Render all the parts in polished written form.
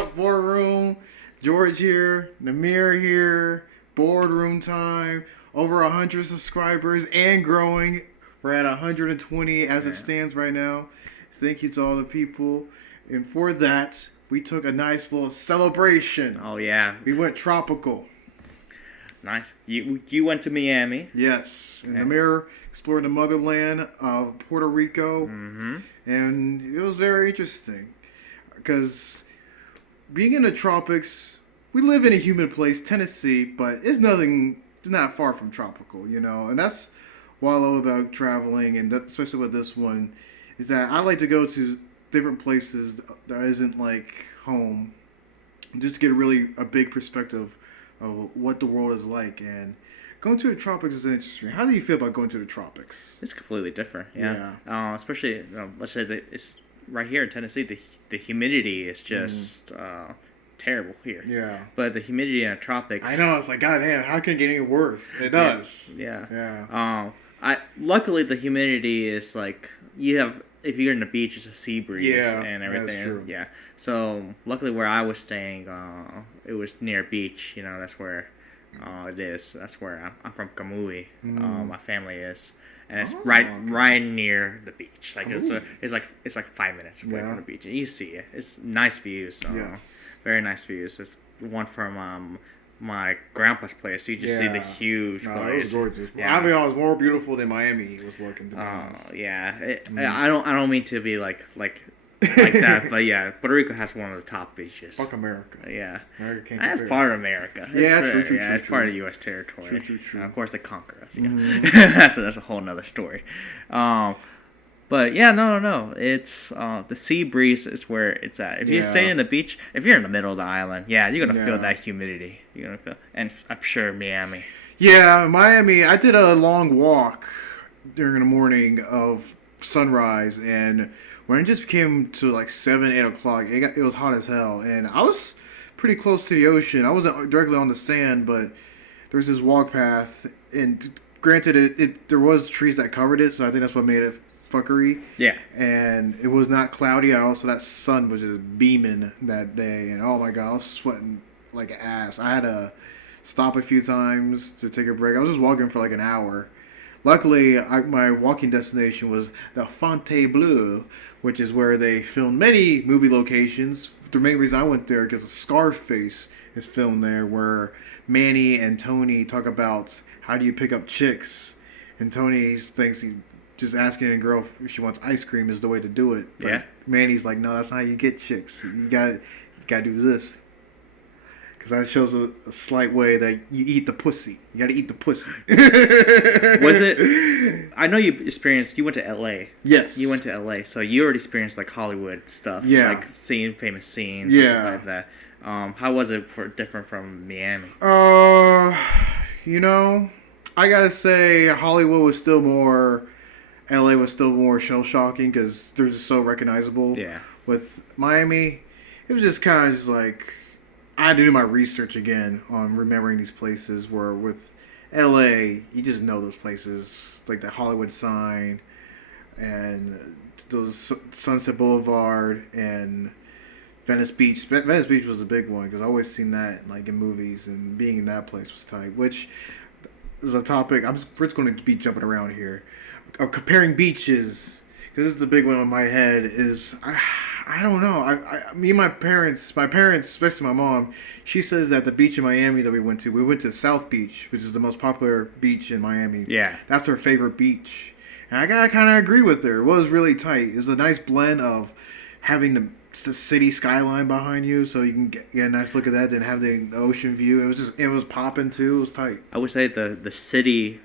up, BoredRoom? George here, Namir here, BoredRoom time. Over 100 subscribers and growing. We're at 120 as it stands right now. Thank you to all the people. And for that, we took a nice little celebration. Oh, yeah. We went tropical. Nice. You went to Miami. Yes. And Namir explored the motherland of Puerto Rico. Mm-hmm. And it was very interesting. Because being in the tropics, we live in a humid place, Tennessee, but it's not far from tropical, you know. And that's what I love about traveling, and especially with this one, is that I like to go to different places that isn't like home, just to get a big perspective of what the world is like. And going to the tropics is interesting. How do you feel about going to the tropics? It's completely different, yeah. Especially, let's say that it's right here in Tennessee, the humidity is just terrible here. Yeah. But the humidity in the tropics... I know, it's like, God damn, how can it get any worse? It does. Yeah. Yeah. Luckily, the humidity is like, if you're in the beach, it's a sea breeze and everything. That's true. Yeah. So, luckily where I was staying, it was near a beach, you know, that's where it is. That's where I'm from, Kamui. My family is. And it's right near the beach. Like it's like 5 minutes away from the beach, and you see it. It's nice views. Very nice views. There's one from my grandpa's place. So you just see the huge place. It was gorgeous. Yeah. I mean, it was more beautiful than Miami was looking. To be honest. Yeah. I don't mean to be like that, but yeah, Puerto Rico has one of the top beaches. Fuck America. Yeah. America can't That's part of America. True. It's part of U.S. territory. True. Of course, they conquer us. Yeah. That's a whole nother story. But yeah, no. It's the sea breeze is where it's at. If you stay in the beach, if you're in the middle of the island, you're gonna feel that humidity. You're gonna feel, and I'm sure Miami. Yeah, Miami. I did a long walk during the morning of sunrise, and when it just came to like 7, 8 o'clock, it was hot as hell, and I was pretty close to the ocean. I wasn't directly on the sand, but there was this walk path, and granted, there was trees that covered it, so I think that's what made it fuckery. Yeah. And it was not cloudy at all, so that sun was just beaming that day, and oh my god, I was sweating like ass. I had to stop a few times to take a break. I was just walking for like an hour. Luckily, my walking destination was the Fontainebleau, which is where they filmed many movie locations. The main reason I went there because Scarface is filmed there, where Manny and Tony talk about how do you pick up chicks, and Tony thinks just asking a girl if she wants ice cream is the way to do it. But yeah. Manny's like, no, that's not how you get chicks. You got to do this. Because that shows a slight way that you eat the pussy. You got to eat the pussy. Was it? I know you went to L.A. Yes. You went to L.A., so you already experienced like Hollywood stuff. Yeah. Like seeing famous scenes and stuff like that. How was it different from Miami? You know, I got to say Hollywood was still more... L.A. was still more shell-shocking because they're just so recognizable. Yeah. With Miami, it was just kind of just like... I had to do my research again on remembering these places, where with L.A., you just know those places, like the Hollywood sign and those Sunset Boulevard and Venice Beach. Venice Beach was a big one because I always seen that like in movies, and being in that place was tight, which is a topic. We're just going to be jumping around here. Comparing beaches, because this is the big one in my head, is... I don't know. Me and my parents, especially my mom, she says that the beach in Miami that we went to South Beach, which is the most popular beach in Miami. Yeah. That's her favorite beach. And I gotta kind of agree with her. It was really tight. It was a nice blend of having the city skyline behind you, so you can get a nice look at that, then have the ocean view. It was popping too. It was tight. I would say the city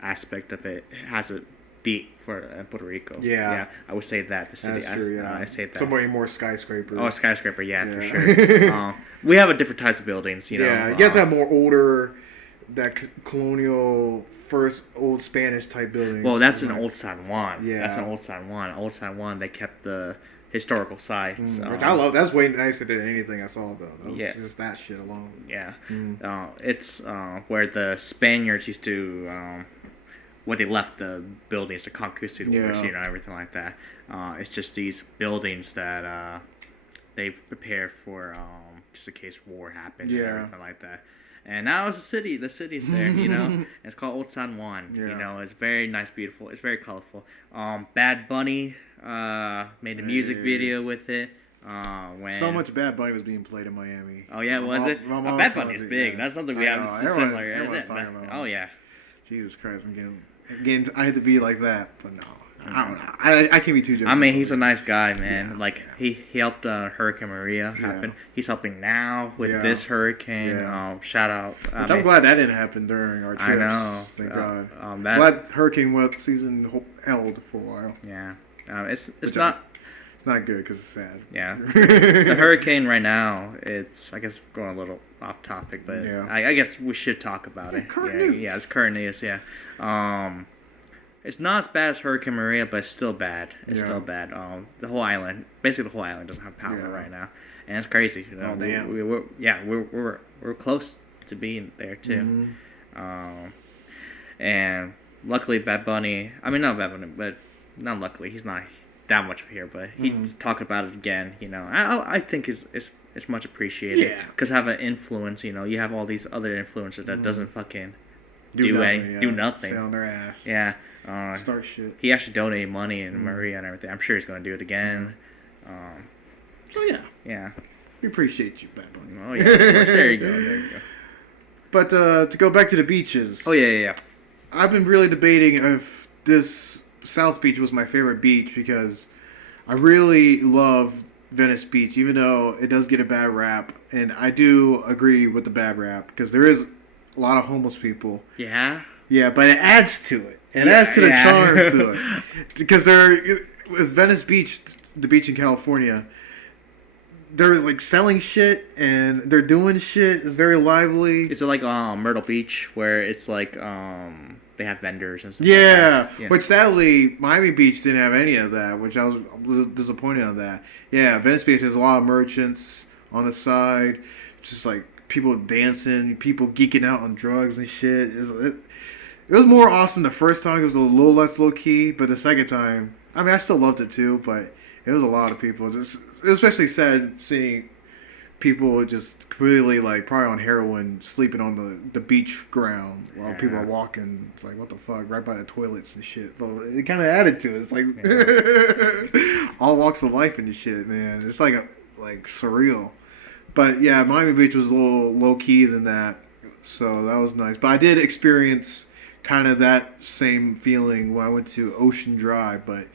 aspect of it has a beat for Puerto Rico. Yeah. I would say that the city. That's true. Yeah. I say that. Somebody more skyscraper. Oh, skyscraper. Yeah, for sure. We have a different types of buildings. You know. Yeah, you guys have more older, that colonial, first old Spanish type buildings. Well, that's an old San Juan. Yeah, that's an old San Juan. Old San Juan. They kept the historical sites. Which I love. That's way nicer than anything I saw though. That was just that shit alone. Yeah. It's where the Spaniards used to. When they left the buildings, the conquistadors, everything like that. It's just these buildings that they've prepared for just in case war happened Yeah. and everything like that. And now it's a city. The city's there, you know. And it's called Old San Juan. Yeah. You know, it's very nice, beautiful. It's very colorful. Bad Bunny made a music video with it. When So much Bad Bunny was being played in Miami. Oh yeah, was it? My mom Bad calls Bunny's it, big. yeah. That's something we I have know. similar. Everyone's Is it? talking about Oh yeah. Jesus Christ, I'm getting. I had to be like that, but no, I don't know. I can't be too judgmental. I mean, he's a nice guy, man. Yeah. Like he helped Hurricane Maria happen. Yeah. He's helping now with Yeah. this hurricane. Yeah. Shout out. Which I'm glad that didn't happen during our trips. I know. Thank God. That, glad hurricane season held for a while. Yeah. It's Which not. It's not good because it's sad. Yeah. The hurricane right now, it's, I guess, going a little off topic, but Yeah. I guess we should talk about it. Current Yeah, news. yeah, it's current news, yeah. It's not as bad as Hurricane Maria, but it's still bad. It's Yeah. still bad. The whole island, basically the whole island doesn't have power Yeah. right now. And it's crazy. You know, Oh, damn. we're close to being there, too. Mhm. And luckily Bad Bunny, I mean, not Bad Bunny, but not luckily, he's not that much here, but he's talking about it again, you know. I think it's much appreciated. Yeah. Because have an influence, you know. You have all these other influencers that doesn't fucking do nothing. Sit on their ass. Yeah. Start shit. He actually donated money in Maria and everything. I'm sure he's going to do it again. So yeah, Yeah. we appreciate you, Bad Bunny. Oh, yeah. There you go. There you go. But to go back to the beaches. Oh, yeah. I've been really debating if this South Beach was my favorite beach because I really love Venice Beach, even though it does get a bad rap. And I do agree with the bad rap because there is a lot of homeless people. Yeah? Yeah, but it adds to it. It adds to the charm to it. Because with Venice Beach, the beach in California, they're like selling shit and they're doing shit. It's very lively. Is it like Myrtle Beach where it's like they have vendors and stuff? Yeah, like that? Yeah. Which sadly Miami Beach didn't have any of that, which I was a little disappointed on that. Yeah, Venice Beach has a lot of merchants on the side, just like people dancing, people geeking out on drugs and shit. It was more awesome the first time. It was a little less low key, but the second time, I mean, I still loved it too, but it was a lot of people. It was especially sad seeing people just completely like probably on heroin sleeping on the beach ground while people are walking. It's like, what the fuck, right by the toilets and shit. But it kind of added to it. It's like all walks of life and shit, man. It's like surreal. But yeah, Miami Beach was a little low key than that, so that was nice. But I did experience kind of that same feeling when I went to Ocean Drive, but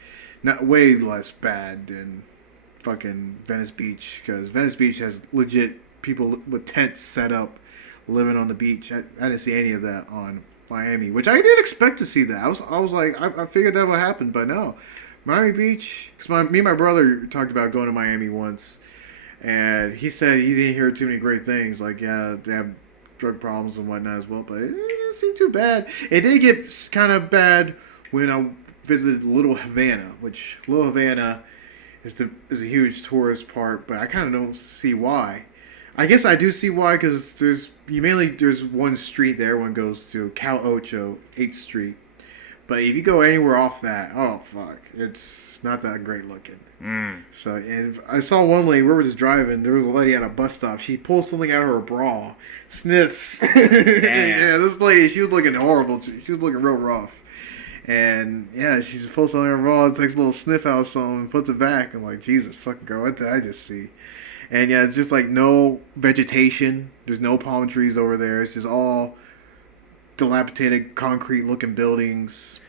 not way less bad than fucking Venice Beach, because Venice Beach has legit people with tents set up living on the beach. I didn't see any of that on Miami, which I did expect to see that. I was like, I figured that would happen, but no. Miami Beach, because me and my brother talked about going to Miami once, and he said he didn't hear too many great things. Like, yeah, they have drug problems and whatnot as well, but it didn't seem too bad. It did get kind of bad when I visited Little Havana, which Little Havana is a huge tourist part, but I kind of don't see why. I guess I do see why, because there's one street there. One goes to Cal Ocho, 8th Street. But if you go anywhere off that, oh fuck, it's not that great looking. So, and I saw one lady, we were just driving, there was a lady at a bus stop. She pulled something out of her bra, sniffs. Yeah, this lady, she was looking horrible. She was looking real rough. And yeah, she's pulls something out of her bra, takes a little sniff out of something, puts it back. I'm like, Jesus fucking girl, what did I just see? And yeah, it's just like no vegetation. There's no palm trees over there. It's just all dilapidated concrete looking buildings.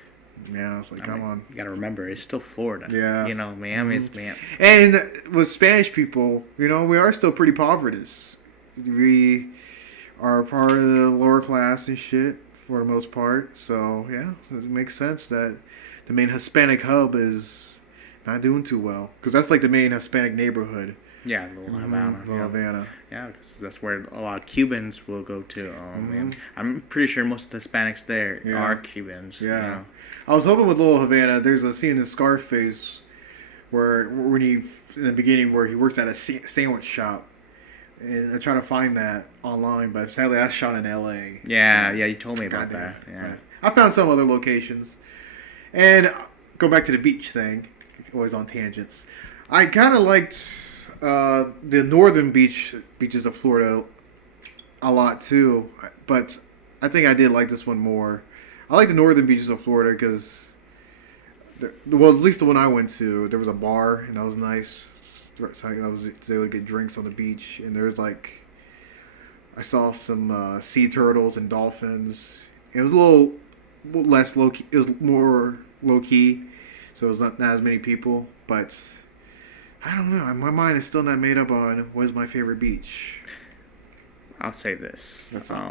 Yeah, it's like, come on. You gotta remember, it's still Florida. Yeah. You know, Miami is Miami. And with Spanish people, you know, we are still pretty povertous. We are part of the lower class and shit for the most part. So, yeah, it makes sense that the main Hispanic hub is not doing too well. Because that's like the main Hispanic neighborhood. Yeah, Little Havana. Little Havana. Yeah, because that's where a lot of Cubans will go to. And I'm pretty sure most of the Hispanics there are Cubans. Yeah. You know? I was hoping with Little Havana, there's a scene in Scarface when in the beginning, where he works at a sandwich shop. And I try to find that online, but sadly I shot in L.A. Yeah, so, yeah, you told me about goddamn. that. Yeah. I found some other locations. And go back to the beach thing. Always on tangents. I kind of liked the northern beaches of Florida a lot too, but I think I did like this one more. I like the northern beaches of Florida because, well, at least the one I went to, there was a bar and that was nice. So I was able to get drinks on the beach, and there's like, I saw some sea turtles and dolphins. It was a little less low key. It was more low key, so it was not as many people. But I don't know. My mind is still not made up on what is my favorite beach. I'll say this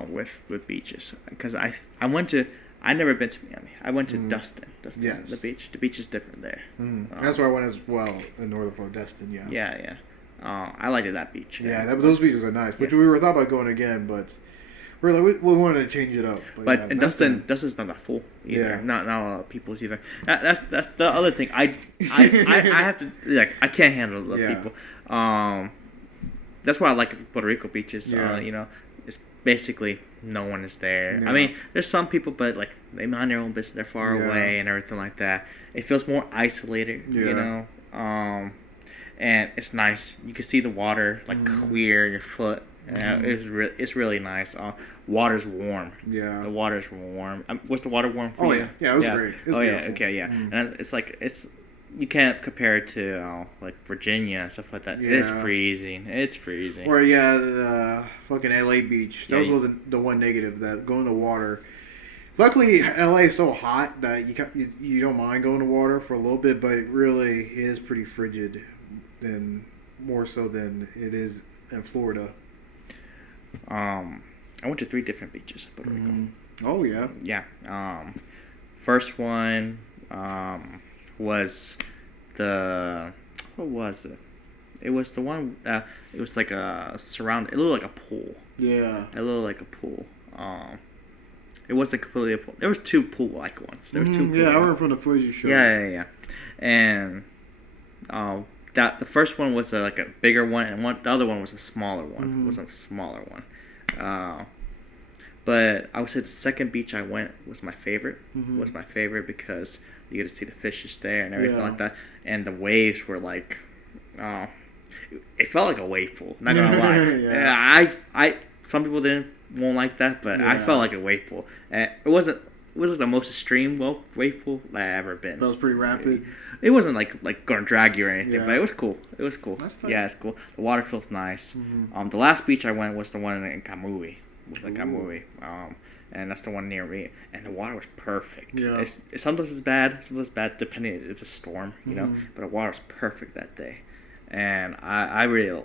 with beaches, because I went to. I never been to Miami. I went to Destin. Yes. The beach. The beach is different there. That's where I went as well in northern Florida, Destin. Yeah. Yeah. I liked that beach. Yeah, those beaches are nice. Which we were thought about going again, but we wanted to change it up. But yeah, in Destin's not that full either. Yeah. Not a lot of people either. That's the other thing. I have to, like, I can't handle the people. That's why I like Puerto Rico beaches. Yeah. It's basically no one is there. Yeah. I mean, there's some people, but like they mind their own business. They're far away and everything like that. It feels more isolated. Yeah. And it's nice. You can see the water like clear in your foot. It's really nice. Water's warm. Yeah. The water's warm. Was the water warm for you? Yeah, it was great. It was beautiful. Okay, yeah. And it's you can't compare it to like Virginia and stuff like that. Yeah. It's freezing. Or the fucking LA beach. That was the one negative, that going to water. Luckily, LA is so hot that you don't mind going to water for a little bit, but it really is pretty frigid, and more so than it is in Florida. I went to 3 different beaches in Puerto Rico. Oh yeah. Yeah. First one was what was it? It was the one. It was like a surround. It looked like a pool. Yeah. It looked like a pool. It wasn't completely a pool. There was 2 pool-like ones. There was 2 pool. Yeah, I remember from the footage you showed. Yeah. And that the first one was like a bigger one, and the other one was a smaller one. Was a smaller one. But I would say the second beach I went was my favorite. Was my favorite because you get to see the fishes there and everything like that, and the waves were like, it felt like a wave pool. Not gonna lie. I some people won't like that, but I felt like a wave pool. It wasn't the most extreme wave pool that I've ever been. That was pretty rapid. It wasn't like going to drag you or anything, but it was cool. That's tight. Yeah, it's cool. The water feels nice. The last beach I went was the one in Kamui. And that's the one near me. And the water was perfect. Yeah. Sometimes it's bad, depending if it's a storm, But the water was perfect that day. And I really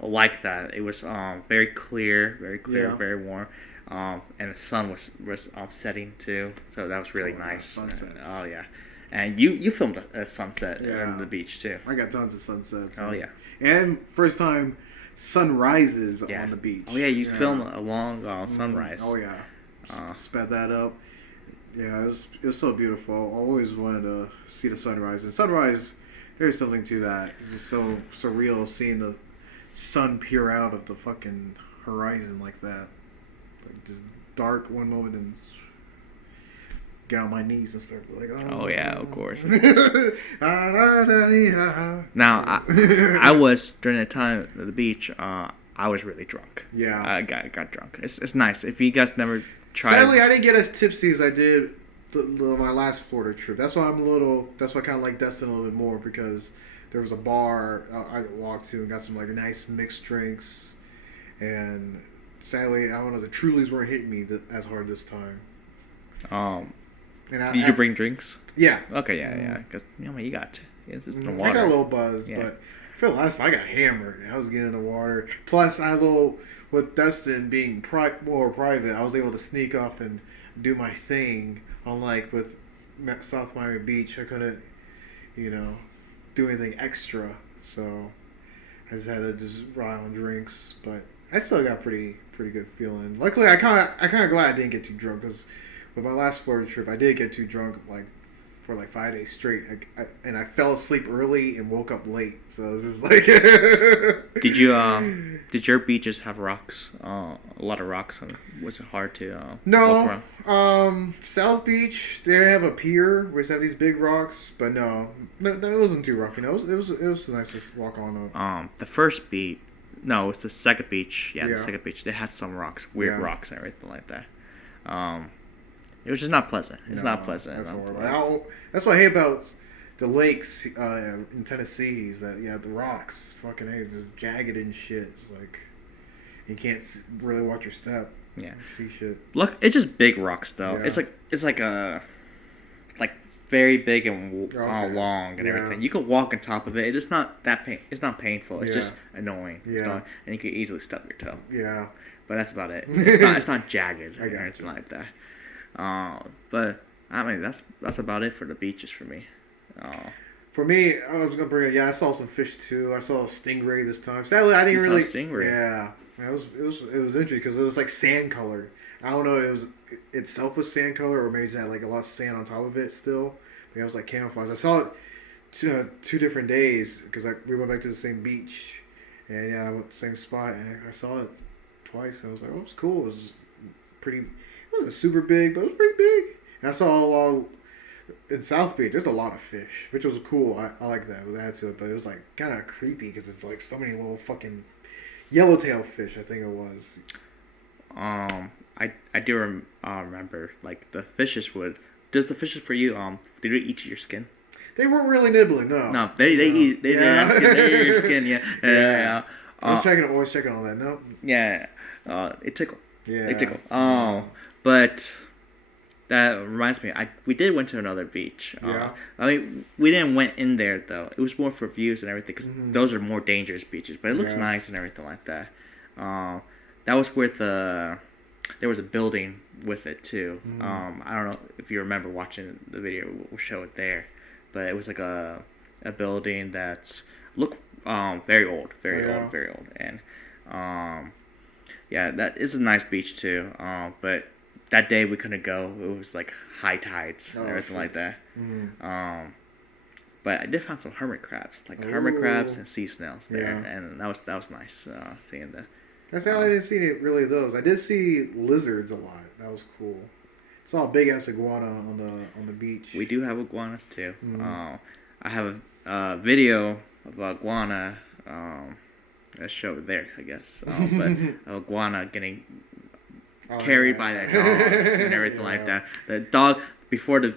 like that. It was very clear, very warm. And the sun was setting too, so that was really nice. Sunsets. Oh yeah, and you filmed a sunset on the beach too. I got tons of sunsets. Oh yeah, and first time sunrises on the beach. Oh yeah, you filmed a long sunrise. Oh yeah, sped that up. Yeah, it was so beautiful. I always wanted to see the sunrise. And sunrise, there's something to that. It's just so surreal seeing the sun peer out of the fucking horizon like that. Like just dark one moment and get on my knees and start like, oh yeah, of course. Now I was during the time at the beach. I was really drunk. Yeah, I got drunk. It's nice. If you guys never tried. Sadly, I didn't get as tipsy as I did my last Florida trip. That's why That's why I kind of like Destin a little bit more, because there was a bar I walked to and got some like nice mixed drinks, and sadly, I don't know, the Trulies weren't hitting me as hard this time. Did you bring drinks? Yeah. Okay, yeah. Because you got to. It's just the water. I got a little buzzed, but I feel last time I got hammered. I was getting in the water. Plus, with Dustin being more private, I was able to sneak off and do my thing. Unlike with South Miami Beach, I couldn't, do anything extra. So I just had to just ride on drinks, but I still got pretty good feeling. Luckily, I kind of glad I didn't get too drunk, because with my last Florida trip, I did get too drunk like for like 5 days straight. And I fell asleep early and woke up late. So it was just like. Did your beaches have rocks? A lot of rocks. Was it hard to walk No. around? South Beach, they have a pier which have these big rocks, but no, it wasn't too rocky. No, it was nice to walk on. The first beach. No, it was the second beach. Yeah, Yeah. the second beach. They had some rocks, weird Yeah. rocks and everything like that. It was just not pleasant. It's not pleasant. That's horrible. That's what I hate about the lakes in Tennessee. Is that the rocks, fucking just jagged and shit. It's like you can't really watch your step. Yeah. See shit. Look, it's just big rocks though. Yeah. It's like very big and Okay. long and Yeah. everything. You can walk on top of it. It's not that It's not painful. It's Yeah. just annoying. Yeah. And you can easily stub your toe. Yeah. But that's about it. It's not jagged or I got anything you. like that. But I mean that's about it for the beaches for me. For me, I was gonna bring it. Yeah, I saw some fish too. I saw a stingray this time. Sadly, I didn't You saw really. a stingray? Yeah, it was interesting because it was like sand color. I don't know. It itself was sand color, or maybe it had like a lot of sand on top of it still. It was like camouflage. I saw it two different days because we went back to the same beach, and yeah, I went to the same spot, and I saw it twice. And I was like, oh, it was cool. It was pretty. It wasn't super big, but it was pretty big. And I saw a lot in South Beach. There's a lot of fish, which was cool. I like that. We'll add to it, but it was like kind of creepy because it's like so many little fucking yellowtail fish. I think it was. I do remember like the fishes would. Does the fishes for you did they eat your skin? They weren't really nibbling. No. No, they eat they Yeah. eat your skin. Yeah. Yeah. I was always checking on that. No. Yeah. It tickled. Yeah. It tickled. But that reminds me. We did went to another beach. Yeah. I mean, we didn't went in there though. It was more for views and everything because those are more dangerous beaches. But it looks nice and everything like that. That was with there was a building with it too. I don't know if you remember watching the video. We'll show it there. But it was like a building that's looked very old, very old, and yeah, that is a nice beach too. But that day we couldn't go. It was like high tides and everything like that. But I did find some hermit crabs, hermit crabs and sea snails there, and that was nice seeing the. That's how I didn't see it really those. I did see lizards a lot. That was cool. Saw a big ass iguana on the beach. We do have iguanas too. I have a video of iguana. A show there, I guess. But iguana getting carried by that dog and everything like that. The dog before the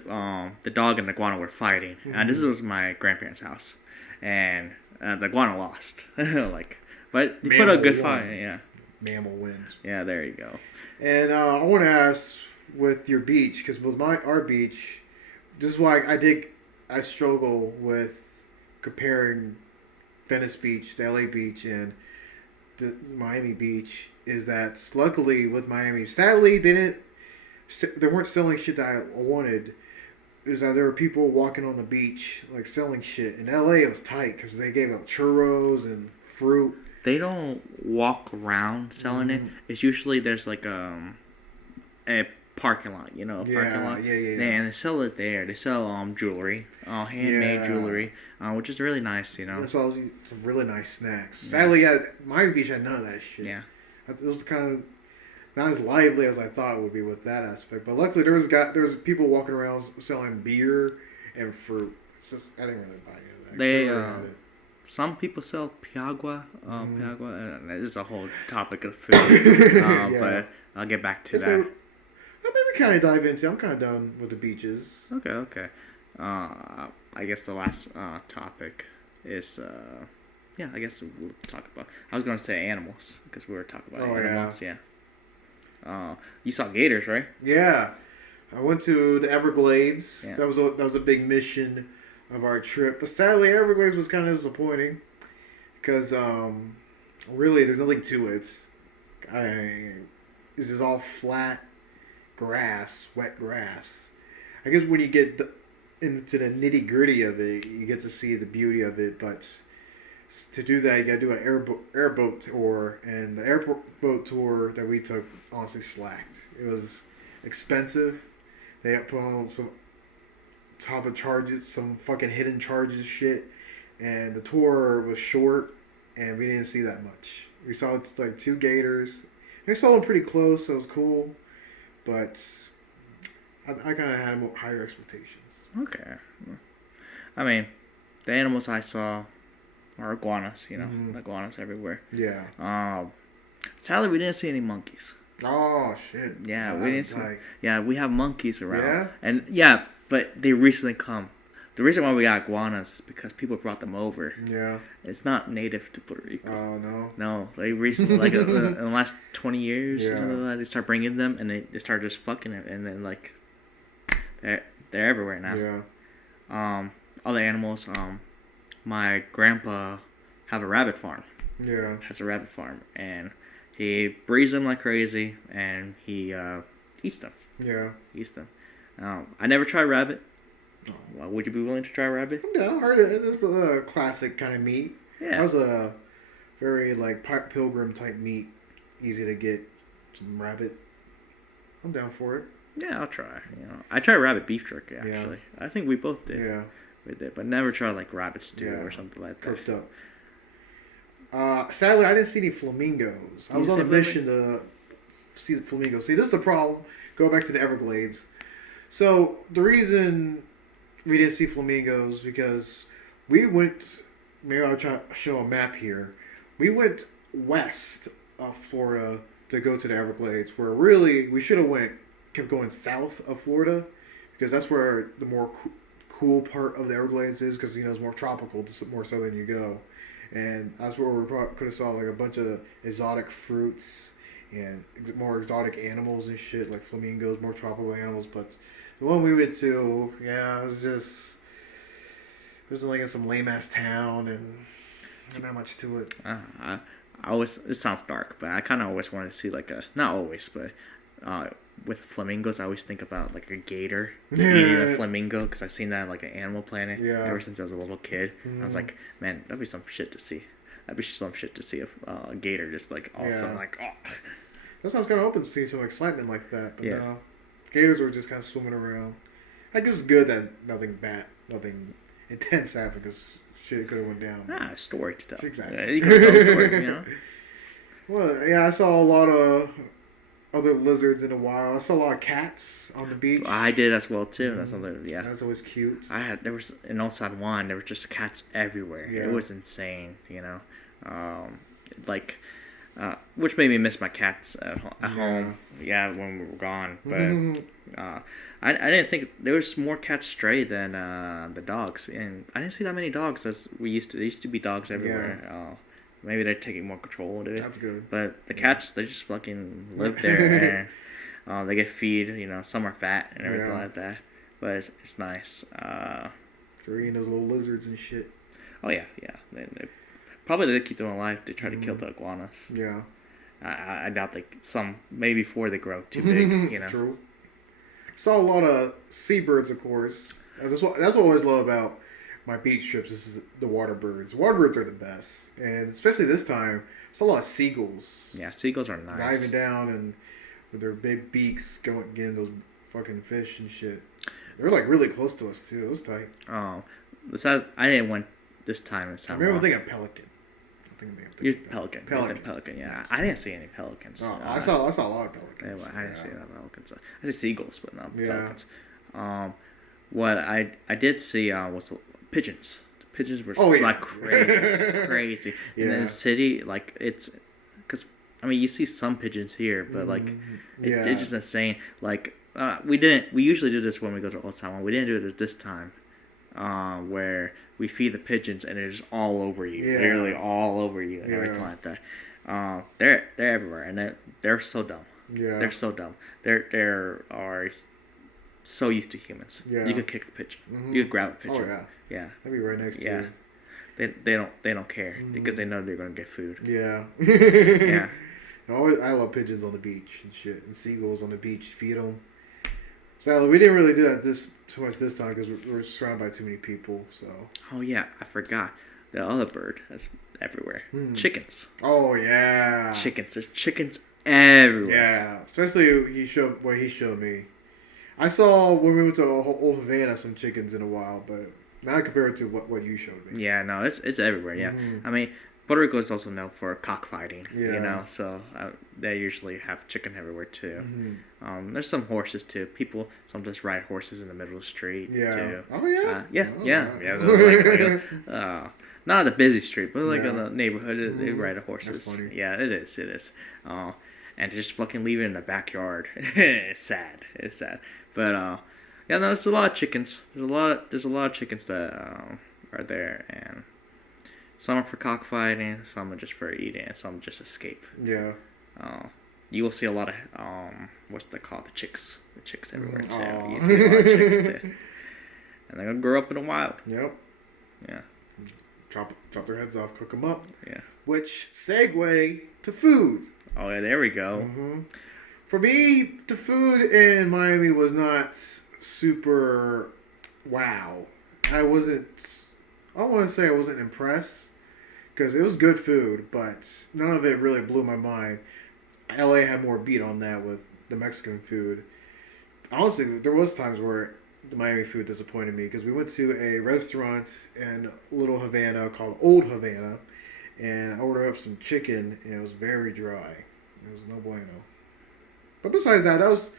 dog and the iguana were fighting. And this was my grandparents' house, and the iguana lost. But he put a good fight. Yeah. Mammal wins. Yeah, there you go. And I want to ask with your beach, because with our beach, this is why I struggle with comparing Venice Beach, the LA Beach, and the Miami Beach. Is that luckily with Miami, sadly they weren't selling shit that I wanted. Is that there were people walking on the beach like selling shit. In LA it was tight because they gave out churros and fruit. They don't walk around selling it. It's usually there's like a parking lot, parking lot. Yeah. And they sell it there. They sell handmade jewelry, which is really nice, That's all. Some really nice snacks. Sadly, Miami Beach had none of that shit. Yeah. It was kind of not as lively as I thought it would be with that aspect. But luckily, there was people walking around selling beer and fruit. I didn't really buy any of that. Some people sell piagua, and this is a whole topic of food. But I'll get back to that. Maybe kind of dive into. I'm kind of done with the beaches. Okay. I guess the last topic is I guess we'll talk about. I was gonna say animals because we were talking about animals. Yeah. You saw gators, right? Yeah, I went to the Everglades. Yeah. That was a big mission of our trip. But sadly, Everglades was kind of disappointing because really there's nothing to it. It's just all flat grass, wet grass. I guess when you get into the nitty gritty of it, you get to see the beauty of it. But to do that, you got to do an airboat tour, and the airboat tour that we took honestly slacked. It was expensive. They put on some top of charges, some fucking hidden charges shit, and the tour was short, and we didn't see that much. We saw like 2 gators. We saw them pretty close, so it was cool, but I kind of had higher expectations. Okay. I mean, the animals I saw are iguanas. Iguanas everywhere. Yeah. Sadly, we didn't see any monkeys. Oh shit. Yeah, we didn't see. Yeah, we have monkeys around. Yeah. And but they recently come. The reason why we got iguanas is because people brought them over. Yeah. It's not native to Puerto Rico. Oh no. No, they recently, like in the last 20 years, or something like that, they start bringing them, and they start just fucking it, and then like they're everywhere now. Yeah. Other animals. My grandpa have a rabbit farm. Yeah. Has a rabbit farm, and he breeds them like crazy, and he eats them. Yeah. Eats them. I never tried rabbit. Would you be willing to try rabbit? Yeah, I heard it's a classic kind of meat. Yeah. That was a very like pilgrim type meat, easy to get. Some rabbit. I'm down for it. Yeah, I'll try. I tried rabbit beef jerky actually. Yeah. I think we both did. Yeah. We did, but never tried like rabbit stew or something like that. Cooked up. Sadly, I didn't see any flamingos. I was on a mission to see the flamingos. See, this is the problem. Go back to the Everglades. So the reason we didn't see flamingos because we went. Maybe I'll try to show a map here. We went west of Florida to go to the Everglades, where really we should have kept going south of Florida, because that's where the more cool part of the Everglades is, because it's more tropical the more southern you go, and that's where we could have saw like a bunch of exotic fruits and more exotic animals and shit, like flamingos, more tropical animals. But the one we went to, it was like in some lame ass town, and not much to it. I always, it sounds dark, but I kind of always wanted to see like not always, but with flamingos, I always think about like a gator eating a flamingo, because I've seen that in, like an Animal Planet ever since I was a little kid. I was like, man, that'd be some shit to see. That'd be some shit to see a gator just like all of a sudden like, oh. That's why I was kind of hoping to see some excitement like that, but no. Gators were just kind of swimming around. I guess it's good that nothing intense happened, because shit could have went down. Story to tell. Exactly. Yeah, you can tell a story, Well, yeah, I saw a lot of other lizards in the wild. I saw a lot of cats on the beach. I did as well too. That's something. Yeah. That's always cute. There was in Old San Juan. There were just cats everywhere. Yeah. It was insane. Which made me miss my cats at home. Yeah, when we were gone. But I didn't think there was more cats stray than the dogs, and I didn't see that many dogs as we used to. There used to be dogs everywhere. Yeah. Maybe they're taking more control of it. That's good. But the cats, they just fucking live there, and they get feed. Some are fat and everything like that. But it's nice. They're eating those little lizards and shit. Oh yeah. They probably they keep them alive to try to kill the iguanas. Yeah. I doubt maybe before they grow too big. True. Saw a lot of seabirds, of course. That's what I always love about my beach trips. Is the water birds. Water birds are the best, and especially this time, saw a lot of seagulls. Yeah, seagulls are nice. Diving down and with their big beaks getting those fucking fish and shit. They're like really close to us too. It was tight. Oh, I didn't went this time in San Juan. I'm thinking pelican. Pelican. Yeah, yes. I didn't see any pelicans. Oh, I saw a lot of pelicans. I didn't see a lot of pelicans. I see seagulls, but not pelicans. What I did see was pigeons. The pigeons were like crazy. Yeah. In the city, like it's because you see some pigeons here, but like it's just insane. Like we usually do this when we go to Old San Juan. We didn't do it this time. Where we feed the pigeons and they're just all over you, literally all over you and everything like that. They're everywhere, and they're so dumb. Yeah, they're so dumb. They are so used to humans. Yeah, you could kick a pigeon. You could grab a pigeon. Oh yeah. They'd be right next to you. They don't care because they know they're gonna get food. Yeah. Yeah. I love pigeons on the beach and shit, and seagulls on the beach. Feed them. Sadly, we didn't really do that too much this time because we're surrounded by too many people. So. Oh yeah, I forgot the other bird that's everywhere. Chickens. Oh yeah. Chickens. There's chickens everywhere. Yeah, especially he showed me. I saw when we went to Old Havana some chickens in a while, but not compared to what you showed me. Yeah, no, it's everywhere. Yeah, I mean, Puerto Rico is also known for cockfighting. Yeah. You know, so they usually have chicken everywhere too. There's some horses too. People sometimes ride horses in the middle of the street. Yeah. Too. Oh yeah. Yeah. Not the busy street, but like in the neighborhood, they ride horses. That's funny. Yeah, it is. And just fucking leave it in the backyard. It's sad. But yeah, no, there's a lot of chickens. There's a lot of chickens that are there, and some are for cockfighting, some are just for eating, and some just escape. Yeah. You will see a lot of what's they called, the chicks everywhere too. You see a lot of chicks too, and they're gonna grow up in the wild. Yep. Yeah. Chop their heads off, cook them up. Yeah. Which segue to food. Oh yeah, there we go. For me, the food in Miami was not super wow. I don't want to say I wasn't impressed, because it was good food, but none of it really blew my mind. LA had more beat on that with the Mexican food. Honestly, there was times where the Miami food disappointed me, because we went to a restaurant in Little Havana called Old Havana, and I ordered up some chicken, and it was very dry. It was no bueno. But besides that, that was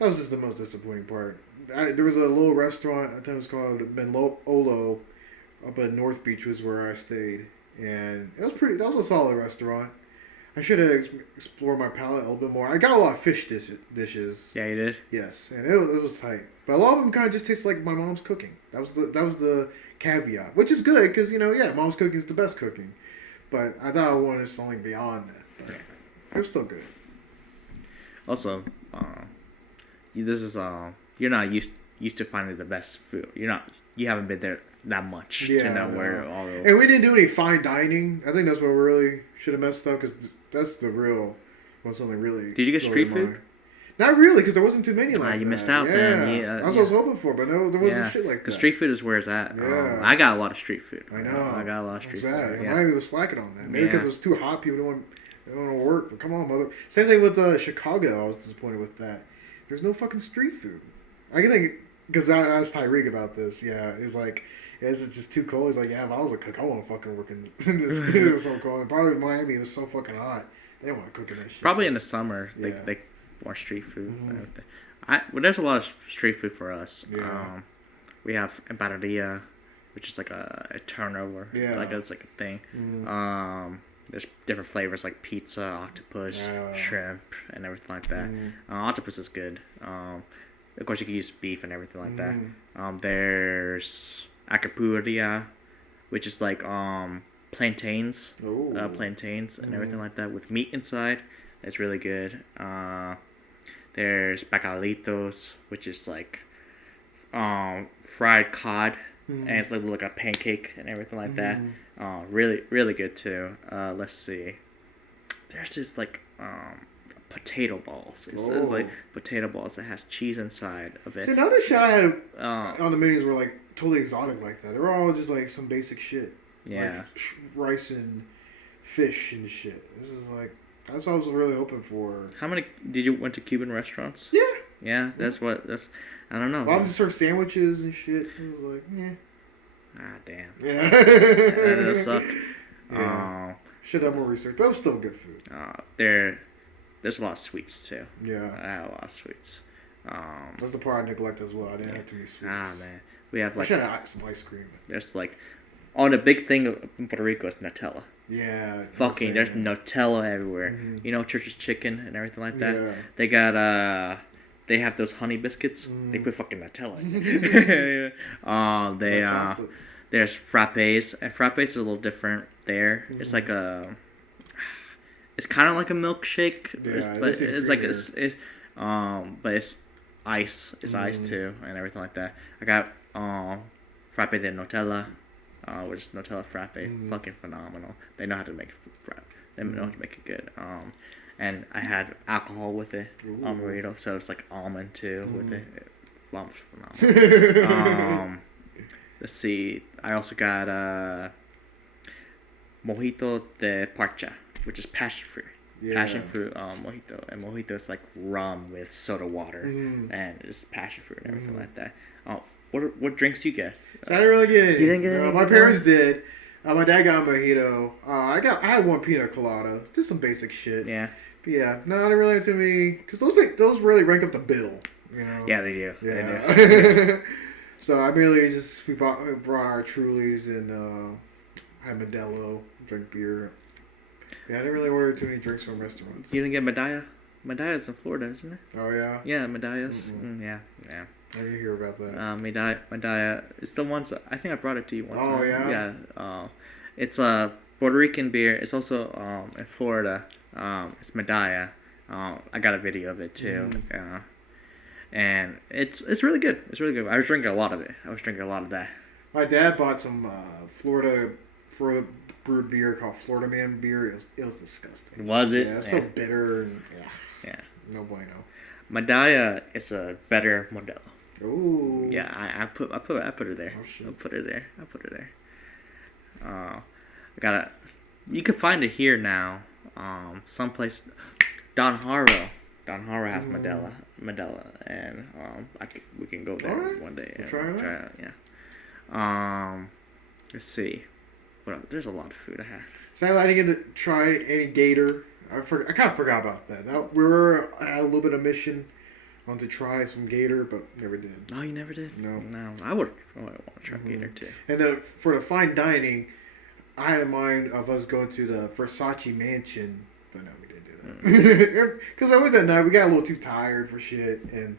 just the most disappointing part. There was a little restaurant, I think it was called Benolo, up at North Beach, was where I stayed, and it was that was a solid restaurant. I should have explored my palate a little bit more. I got a lot of fish dishes. Yeah, you did. Yes, and it was tight. But a lot of them kind of just taste like my mom's cooking. That was the caveat, which is good, because mom's cooking is the best cooking. But I thought I wanted something beyond that. But it was still good. Also, this is you're not used to finding the best food. You haven't been there that much to know where all those. And we didn't do any fine dining. I think that's what we really should have messed up, because that's the real when something really. Did you get street food? Not really, because there wasn't too many like that. You missed out then. That's what I was hoping for, but no, there wasn't shit like that. Because street food is where it's at. Yeah. I got a lot of street food. I know. I got a lot of street food. Yeah. Miami was slacking on that. Maybe because it was too hot, people don't want to work. But come on, mother. Same thing with Chicago. I was disappointed with that. There's no fucking street food. I can think, because I asked Tyreek about this. Yeah, he's like, is it just too cold? He's like, yeah, if I was a cook, I want to fucking work in this. It was so cold. And probably Miami, it was so fucking hot. They didn't want to cook in that shit. Probably in the summer, they more street food. There's a lot of street food for us. Yeah. We have empanadilla, which is like a turnover. Yeah. Like it's like a thing. There's different flavors like pizza, octopus, shrimp, and everything like that. Octopus is good. Of course, you can use beef and everything like that. There's acapulco, which is like plantains and everything like that with meat inside. It's really good. There's bacalitos, which is like fried cod, and it's like a pancake and everything like that. Really, really good too. Let's see. There's just like potato balls. It's like potato balls that has cheese inside of it. See, none of the shit I had on the menus were like totally exotic like that. They were all just like some basic shit. Yeah. Like rice and fish and shit. This is like, that's what I was really hoping for. How many did you went to Cuban restaurants? Yeah. Yeah, I don't know. A lot of them serve sandwiches and shit. It was like, Ah, damn. Yeah. That does suck. Yeah. Should have more research, but it was still good food. There's a lot of sweets too. Yeah. I had a lot of sweets. That's the part I neglect as well. I didn't have too many sweets. Ah, man. We have like. I should have some ice cream. There's like, the big thing in Puerto Rico is Nutella. Yeah. Fucking, there's Nutella everywhere. You know, Church's Chicken and everything like that. Yeah. They got they have those honey biscuits. They put fucking Nutella in it. There's frappes, and frappes is a little different there. It's like it's kind of like a milkshake, but it's like but it's ice. It's ice too, and everything like that. I got frappe de Nutella, which is Nutella frappe. Fucking phenomenal. They know how to make frappe. They know how to make it good. And I had alcohol with it on burrito, so it's like almond too with it. Phenomenal. Let's see. I also got mojito de parcha, which is passion fruit. passion fruit mojito, and mojito is like rum with soda water, and it's passion fruit and everything like that. What drinks do you get? So I didn't really get any. You didn't get any? My parents did. My dad got a mojito. I had one pina colada, just some basic shit. Yeah. But yeah, no, they really to me because those really rank up the bill. You know. Yeah, they do. Yeah. They do. So I merely just we brought our Trulies and had Modelo, drink beer. Yeah, I didn't really order too many drinks from restaurants. You didn't get Medalla? Medalla's in Florida, isn't it? Oh yeah. Yeah, Medalla's. Yeah. I didn't hear about that. Medalla. It's the ones I think I brought it to you one time. Oh yeah. Yeah. It's a Puerto Rican beer. It's also in Florida. It's Medalla. I got a video of it too. And it's really good. It's really good. I was drinking a lot of it. That. My dad bought some Florida brewed beer called Florida Man beer. It was disgusting. Was it? Yeah, it was so bitter and yeah. No bueno. Medalla is a better Modelo. Ooh. Yeah, I put her there. Oh, shit. I put her there. You can find it here now. Someplace. Don Haro has Medalla, and we can go there one day. We'll try it. Yeah. Let's see. What else? There's a lot of food I had. Sadly, I didn't get to try any gator. I kind of forgot about that. I had a little bit of mission on to try some gator, but never did. Oh, you never did? No. I would want to try gator too. And for the fine dining, I had in mind of us going to the Versace mansion, but no, we didn't do that. Because always at night we got a little too tired for shit and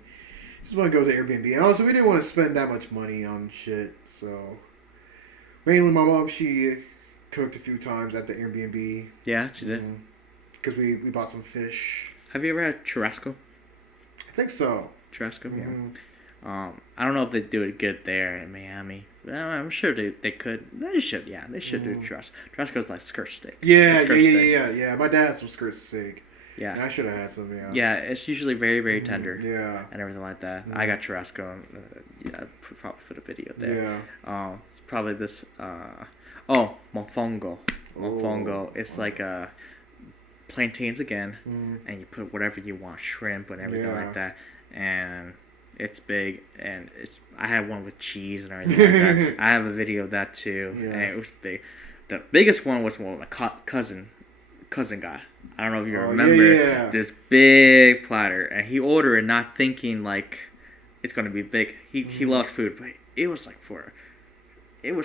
just want to go to Airbnb. And also we didn't want to spend that much money on shit, so mainly my mom, she cooked a few times at the Airbnb. Yeah, she did. Because we bought some fish. Have you ever had churrasco? I think so. Churrasco, yeah. I don't know if they do it good there in Miami. I'm sure they could. They should, yeah. They should do churrasco. Churrasco's like skirt steak. Yeah. My dad had some skirt steak. Yeah. And I should have had some, yeah. Yeah, it's usually very, very tender. Yeah. And everything like that. I got churrasco. I probably put a video there. Yeah. Probably this. Mofongo. Mofongo. It's like plantains again, and you put whatever you want, shrimp and everything like that, and it's big, and I had one with cheese and everything like that. I have a video of that too, and it was big. The biggest one was one with my cousin got. I don't know if you remember this big platter, and he ordered it not thinking like it's gonna be big. He loved food, but it was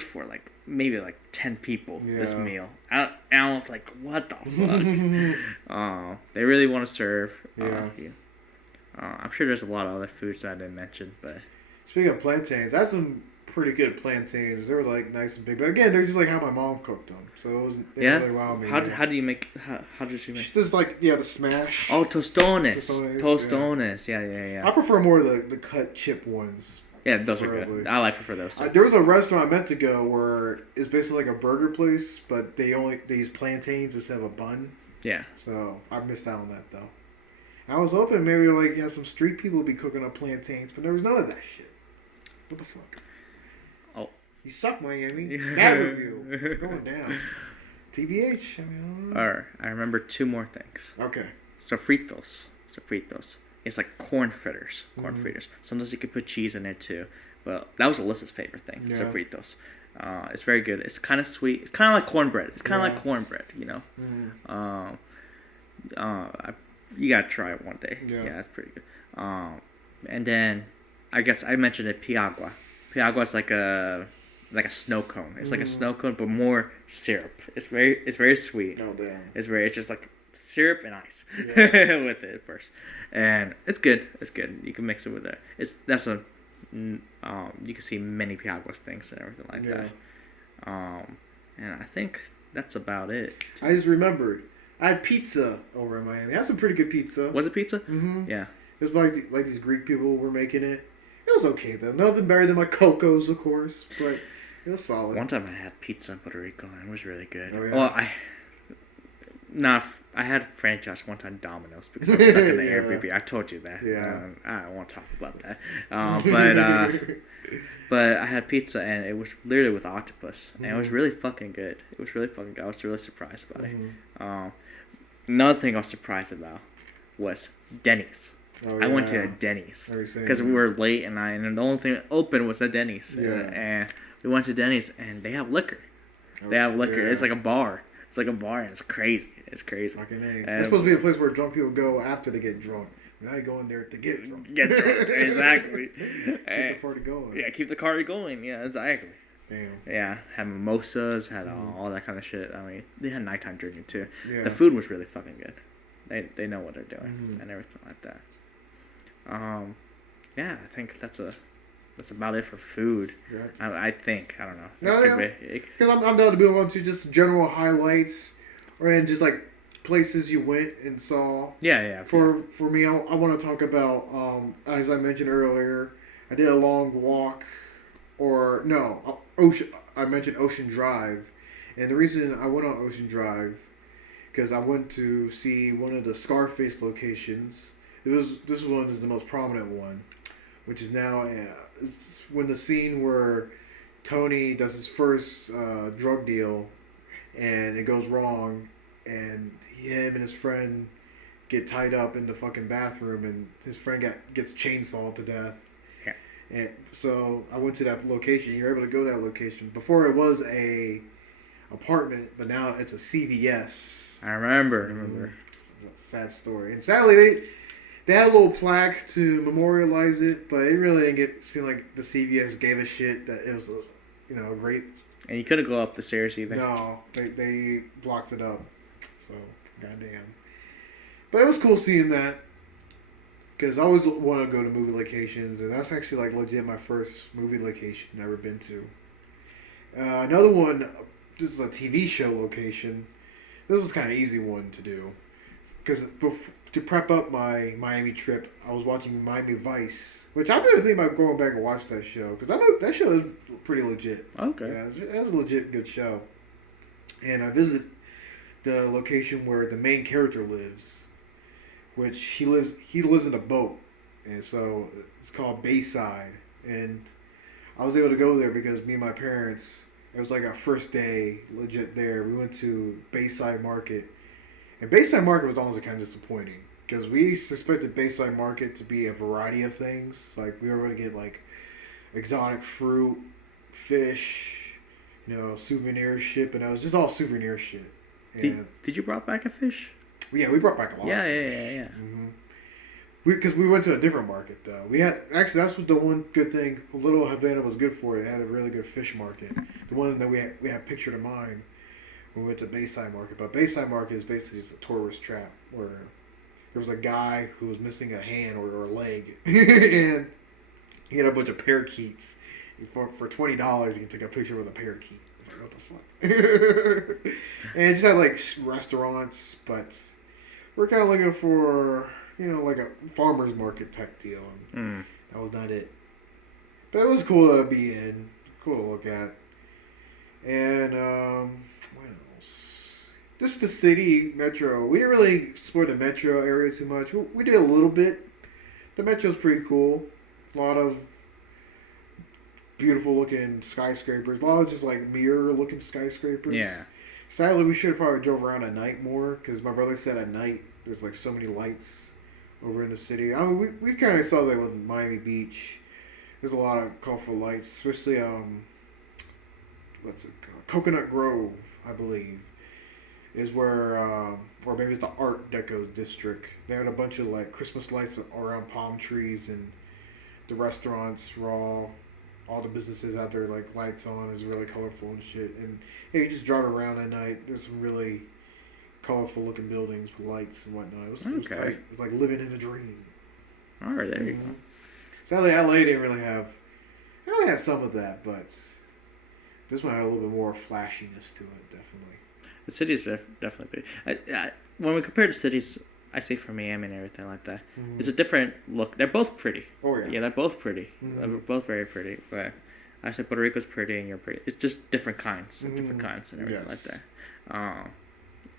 for like maybe like 10 people this meal. And I was like, what the fuck? They really want to serve. I'm sure there's a lot of other foods that I didn't mention, but speaking of plantains, I had some pretty good plantains. They were like nice and big, but again, they're just like how my mom cooked them, so it didn't really wow me. How did you make? How did she make? Just like the smash. Oh, tostones. Yeah. I prefer more the cut chip ones. Yeah, those are good. I prefer those too. There was a restaurant I meant to go where it's basically like a burger place, but they use plantains instead of a bun. Yeah. So I missed out on that though. I was hoping maybe like some street people would be cooking up plantains, but there was none of that shit. What the fuck? Oh. You suck, Miami. Bad review. It's going down. TBH. Alright, I remember 2 more things. Okay. Sofritos. It's like corn fritters. Sometimes you could put cheese in it too. But that was Alyssa's favorite thing. Yeah. Sofritos. It's very good. It's kind of sweet. It's kind of like cornbread. You know. You gotta try it one day. Yeah, it's pretty good. And then I guess I mentioned it. Piagua. Piagua is like a snow cone. It's like a snow cone, but more syrup. It's very sweet. Oh damn. It's just like syrup and ice with it first, and it's good. You can mix it with it. You can see many Piaguas things and everything like that. And I think that's about it. I just remembered I had pizza over in Miami. I had some pretty good pizza. Was it pizza? Mm-hmm. Yeah. It was like these Greek people were making it. It was okay though. Nothing better than my Coco's, of course, but it was solid. One time I had pizza in Puerto Rico and it was really good. Oh, yeah. Well, I had franchise one time Domino's because I was stuck in the Airbnb. I told you that. Yeah. I don't want to talk about that. But I had pizza and it was literally with octopus and it was really fucking good. I was really surprised about it. Another thing I was surprised about was Denny's. Oh, I went to yeah. a Denny's Very same. because we were late, and the only thing open was the Denny's. Yeah. And we went to Denny's, and they have liquor. They have liquor. Yeah. It's like a bar. It's like a bar, and it's crazy. It's crazy. Fucking A. It's supposed to be a place where drunk people go after they get drunk. Now you're going there to get drunk. Get drunk. Exactly. Keep the party going. Yeah, keep the party going. Yeah, exactly. Damn. Yeah, had mimosas, had all that kind of shit. I mean, they had nighttime drinking too. Yeah. The food was really fucking good. They know what they're doing and everything like that. Yeah, I think that's about it for food. Yeah. I think, I don't know. No, yeah. Because I'm down to move on to just general highlights, and just like places you went and saw. Yeah. For me, I want to talk about as I mentioned earlier, I did a long walk, I mentioned Ocean Drive, and the reason I went on Ocean Drive because I went to see one of the Scarface locations. This one is the most prominent one, which is now it's when the scene where Tony does his first drug deal, and it goes wrong, and him and his friend get tied up in the fucking bathroom, and his friend gets chainsawed to death. Yeah. And so I went to that location. You're able to go to that location. Before it was a apartment, but now it's a CVS. I remember. Sad story. And sadly, they had a little plaque to memorialize it, but it really didn't seem like the CVS gave a shit that it was a great. And you couldn't go up the stairs either. No, they blocked it up. So goddamn. But it was cool seeing that. Because I always want to go to movie locations, and that's actually like legit my first movie location I've ever been to. Another one, this is a TV show location. This was kind of an easy one to do. Because to prep up my Miami trip, I was watching Miami Vice, which I've been thinking about going back and watch that show. Because I know that show is pretty legit. Okay. Yeah, it was a legit good show. And I visited the location where the main character lives, which he lives in a boat, and so it's called Bayside. And I was able to go there because me and my parents, it was like our first day legit there. We went to Bayside Market, and Bayside Market was honestly kind of disappointing because we suspected Bayside Market to be a variety of things. Like we were going to get like exotic fruit, fish, souvenir shit, but it was just all souvenir shit. And did you brought back a fish? Yeah, we brought back a lot. Yeah. Mm-hmm. Because we went to a different market though. That's what the one good thing Little Havana was good for. It had a really good fish market. The one that we had pictured in mind when we went to Bayside Market. But Bayside Market is basically just a tourist trap where there was a guy who was missing a hand or a leg, and he had a bunch of parakeets. For $20, you can take a picture with a parakeet. It's like, what the fuck? And it just had like restaurants, but we're kind of looking for, like a farmer's market type deal. And that was not it. But it was cool to be in, cool to look at. And what else? Just the city metro. We didn't really explore the metro area too much. We did a little bit. The metro's pretty cool. A lot of beautiful looking skyscrapers. A lot of just like mirror looking skyscrapers. Yeah. Sadly, we should have probably drove around at night more because my brother said at night there's like so many lights over in the city. I mean, we kind of saw that with Miami Beach. There's a lot of colorful lights, especially what's it called? Coconut Grove, I believe, is where or maybe it's the Art Deco district. They had a bunch of like Christmas lights around palm trees, and the restaurants were all the businesses out there, like, lights on, is really colorful and shit. And yeah, you just drive around at night. There's some really colorful looking buildings with lights and whatnot. It was tight. It was like living in a dream. All right, there you go. Sadly, LA didn't really have. It only had some of that, but this one had a little bit more flashiness to it, definitely. The city's definitely big. When we compare the cities, I say for Miami and everything like that, it's a different look. They're both pretty. Oh, yeah. Yeah, they're both pretty. They're both very pretty. But I say Puerto Rico's pretty and you're pretty. It's just different kinds. Different kinds and everything like that.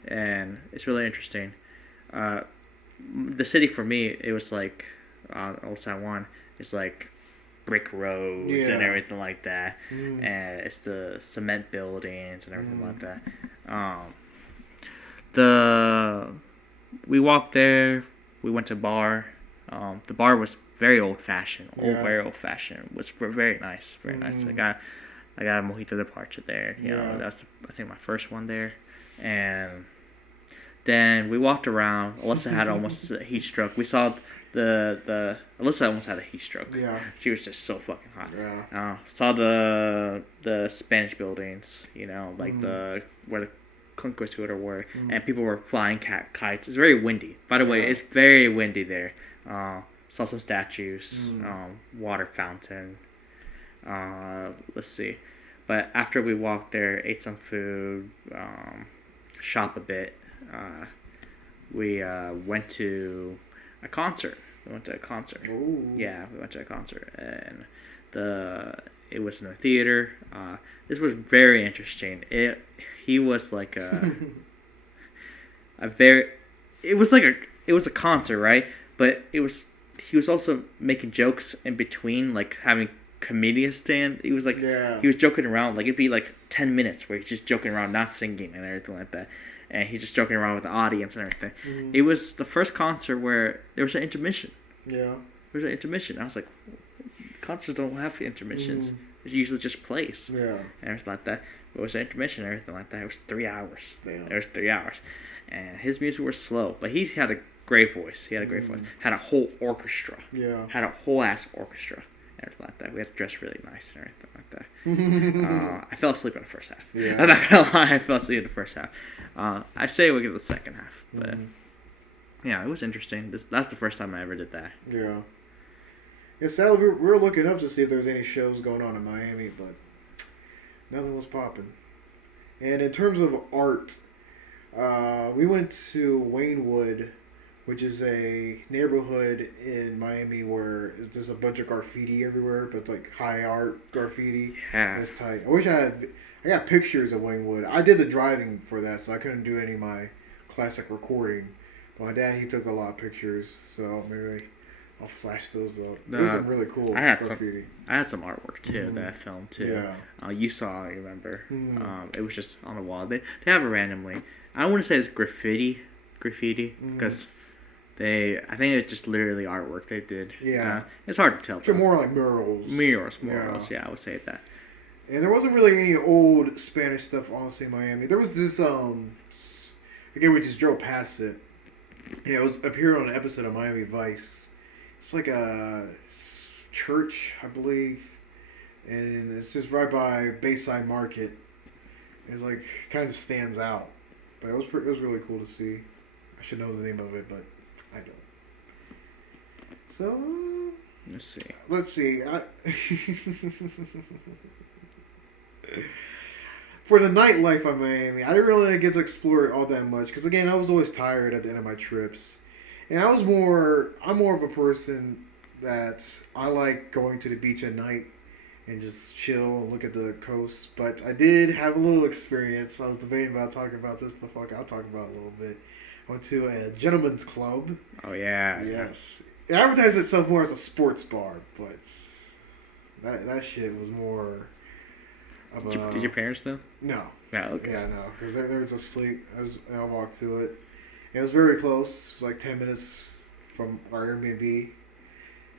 And it's really interesting. The city for me, it was like, Old San Juan, it's like brick roads and everything like that. And it's the cement buildings and everything like that. we walked there. We went to a bar. The bar was very old-fashioned. Very old-fashioned. It was very nice. Very nice. I got a mojito de parcha there. You know, that was I think my first one there, and then we walked around. Alyssa had almost a heat stroke. We saw Alyssa almost had a heat stroke. Yeah. She was just so fucking hot. Yeah. Saw the Spanish buildings. You know, like where the Conquistador were, and people were flying kites. It's very windy. By the way, it's very windy there. Saw some statues, water fountain. Let's see. But after we walked there, ate some food, shop a bit, we went to a concert. Ooh. Yeah, we went to a concert, and it was in a theater. This was very interesting. He was like it was a concert, right? But he was also making jokes in between, like having comedians stand. He was he was joking around, like it'd be like 10 minutes where he's just joking around, not singing and everything like that. And he's just joking around with the audience and everything. It was the first concert where there was an intermission. Yeah. There was an intermission. I was like, concerts don't have intermissions. It usually just plays. Yeah. And everything like that. But it was an intermission and everything like that. It was 3 hours. Damn. It was 3 hours. And his music was slow. But he had a great voice. Had a whole orchestra. Yeah. Had a whole ass orchestra. And everything like that. We had to dress really nice and everything like that. I fell asleep in the first half. Yeah. I'm not gonna lie, I fell asleep in the first half. I say we'll get the second half. But yeah, it was interesting. That's the first time I ever did that. Yeah. Yeah, sadly, we were looking up to see if there was any shows going on in Miami, but nothing was popping. And in terms of art, we went to Waynewood, which is a neighborhood in Miami where there's a bunch of graffiti everywhere, but like high art graffiti. Yeah. That's tight. I got pictures of Waynewood. I did the driving for that, so I couldn't do any of my classic recording. But my dad, he took a lot of pictures, so maybe I'll flash those up. Those are really cool graffiti. I had some artwork too that I filmed too. Yeah. You saw, I remember. It was just on the wall. They have it randomly. I don't want to say it's graffiti, because I think it's just literally artwork they did. Yeah. It's hard to tell. They're more like murals. Murals. Yeah, I would say that. And there wasn't really any old Spanish stuff, honestly, in Miami. There was this, again, we just drove past it. Yeah, it was appeared on an episode of Miami Vice. It's like a church, I believe. And it's just right by Bayside Market. It's like, kind of stands out. But it was really cool to see. I should know the name of it, but I don't. So, let's see. For the nightlife of Miami, I didn't really get to explore it all that much because again, I was always tired at the end of my trips, and I'm more of a person that I like going to the beach at night and just chill and look at the coast. But I did have a little experience. I was debating about talking about this, but fuck, I'll talk about it a little bit. I went to a gentleman's club. Oh yeah. Yes. It advertised itself more as a sports bar, but that shit was more. Did your parents know? No. Yeah, okay. Yeah, no. Because they were just asleep. I walked to it. It was very close. It was like 10 minutes from our Airbnb.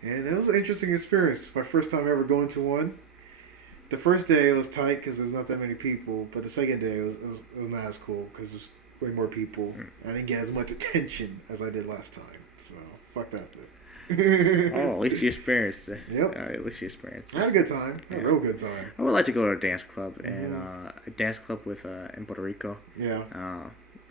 And it was an interesting experience. My first time ever going to one. The first day it was tight because there was not that many people. But the second day it was not as cool because there was way more people. I didn't get as much attention as I did last time. So, fuck that thing. Oh, at least you experienced it. Yep. At least you experienced it. I had a good time. A real good time. I would like to go to a dance club with in Puerto Rico. Yeah.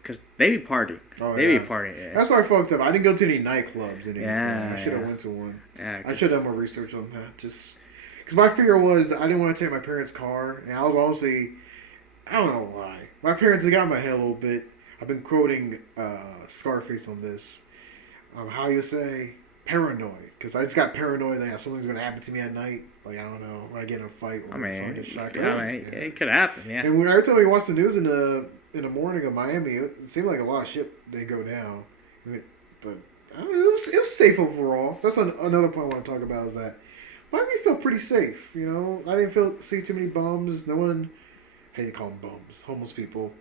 Because they be partying. Oh, they be partying. Yeah. That's why I fucked up. I didn't go to any nightclubs. I should have went to one. Yeah. I should have done more research on that. Just because my fear was I didn't want to take my parents' car, and I was honestly, I don't know why. My parents, they got in my head a little bit. I've been quoting Scarface on this. How you say paranoid, because I just got paranoid that something's going to happen to me at night. Like, I don't know, when I get in a fight or someone gets shot. It could happen, yeah. And every time we watch the news in the morning of Miami, it seemed like a lot of shit they go down. But I mean, it was safe overall. That's another point I want to talk about is that Miami felt pretty safe. You know, I didn't see too many bums. No one, I hate to call them bums, homeless people.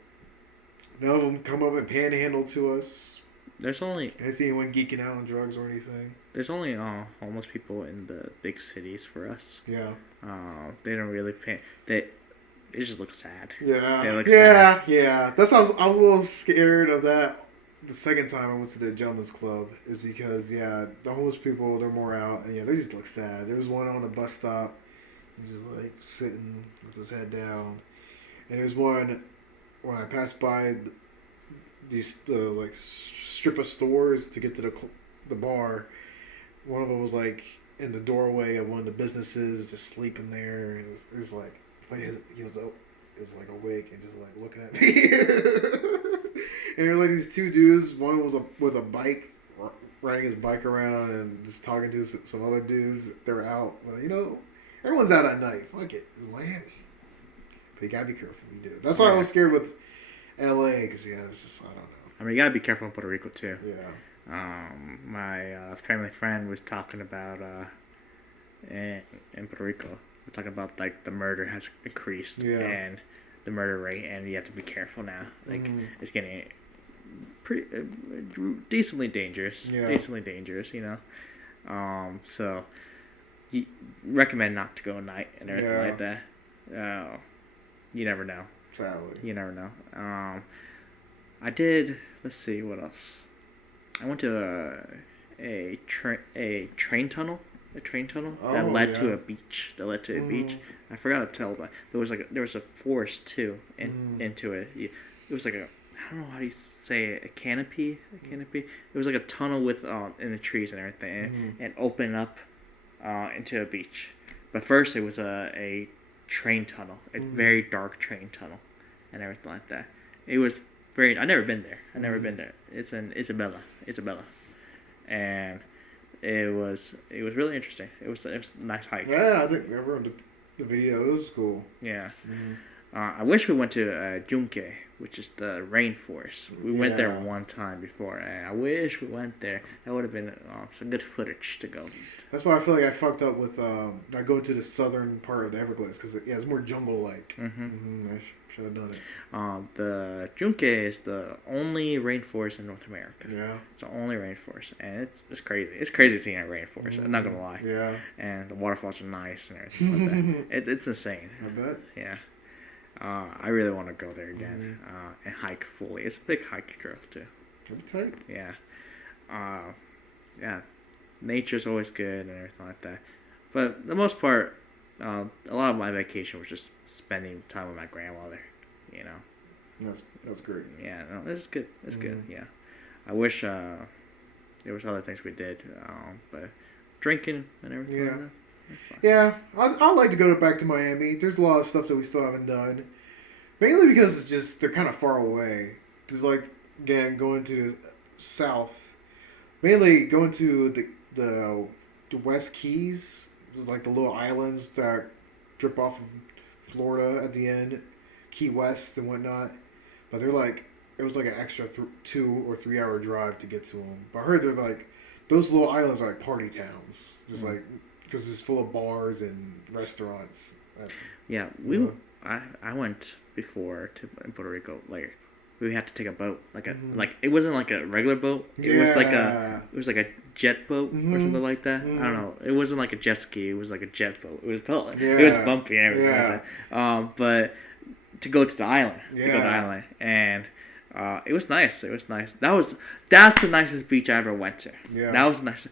None of them come up and panhandle to us. There's only Have you seen anyone geeking out on drugs or anything? homeless people in the big cities for us. Yeah. They don't really pay. They it just looks sad. Yeah. They look Yeah. sad. Yeah. That's why I was a little scared of that. The second time I went to the gentleman's club is because the homeless people, they're more out, and they just look sad. There was one on the bus stop, just like sitting with his head down, and there was one when I passed by these like strip of stores to get to the bar. One of them was like in the doorway of one of the businesses, just sleeping there, and it was like he was like awake and just like looking at me. And there were like these two dudes. One was with a bike, riding his bike around and just talking to some other dudes. They're out. Well, everyone's out at night. Fuck it, it's Miami. But you gotta be careful. You do. That's why I was scared with L.A. Because it's just I don't know. I mean, you gotta be careful in Puerto Rico too. Yeah. My family friend was talking about in Puerto Rico. We're talking about like the murder has increased and the murder rate, and you have to be careful now. Like it's getting pretty decently dangerous. Yeah. Decently dangerous, So you recommend not to go at night and everything like that. You never know. Sadly. You never know. I did. Let's see what else. I went to a train tunnel. A train tunnel that led to a beach. I forgot to tell, but there was a forest too into it. It was like I don't know how you say it, a canopy. It was like a tunnel with in the trees and everything, and open up into a beach. But first it was a train tunnel, a very dark train tunnel, and everything like that. It was very. I've never been there. It's in Isabella, and it was really interesting. It was a nice hike. Yeah, I think I remember the video. It was cool. Yeah. I wish we went to Junque, which is the rainforest. We went there one time before, and I wish we went there. That would have been some good footage to go. That's why I feel like I fucked up with I go to the southern part of the Everglades because it's more jungle-like. I should have done it. The Junque is the only rainforest in North America. Yeah. It's the only rainforest, and it's crazy. It's crazy seeing a rainforest. I'm not gonna lie. Yeah. And the waterfalls are nice and everything like that. It's insane. I bet. Yeah. I really want to go there again and hike fully. It's a big hike trail too. That'd be tight. Yeah. Yeah. Nature's always good and everything like that. But the most part, a lot of my vacation was just spending time with my grandmother. That's great. Yeah. No, it's good. It's good. Yeah. I wish there was other things we did, but drinking and everything like that. Yeah, I'd like to go back to Miami. There's a lot of stuff that we still haven't done. Mainly because they're kind of far away. There's again, going to south. Mainly going to the West Keys. There's the little islands that drip off of Florida at the end. Key West and whatnot. But it was an extra 2 or 3 hour drive to get to them. But I heard those little islands are party towns. Just because it's full of bars and restaurants. I went before in Puerto Rico. We had to take a boat. It wasn't like a regular boat. It was like a jet boat or something like that. I don't know. It wasn't like a jet ski. It was like a jet boat. It was bumpy and everything like that. But to go to the island, and it was nice. It was nice. That's the nicest beach I ever went to. Yeah. That was nice.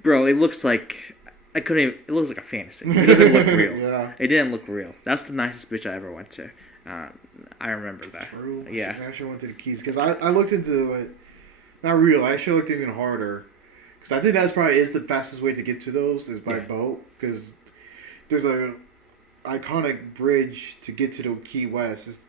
Bro, it looks like it looks like a fantasy. It doesn't look real. It didn't look real. That's the nicest beach I ever went to. I remember that. True. Yeah. I should have went to the Keys because I looked into it. Not real. I should have looked even harder because I think that's probably is the fastest way to get to those is by boat because there's a iconic bridge to get to the Key West. It's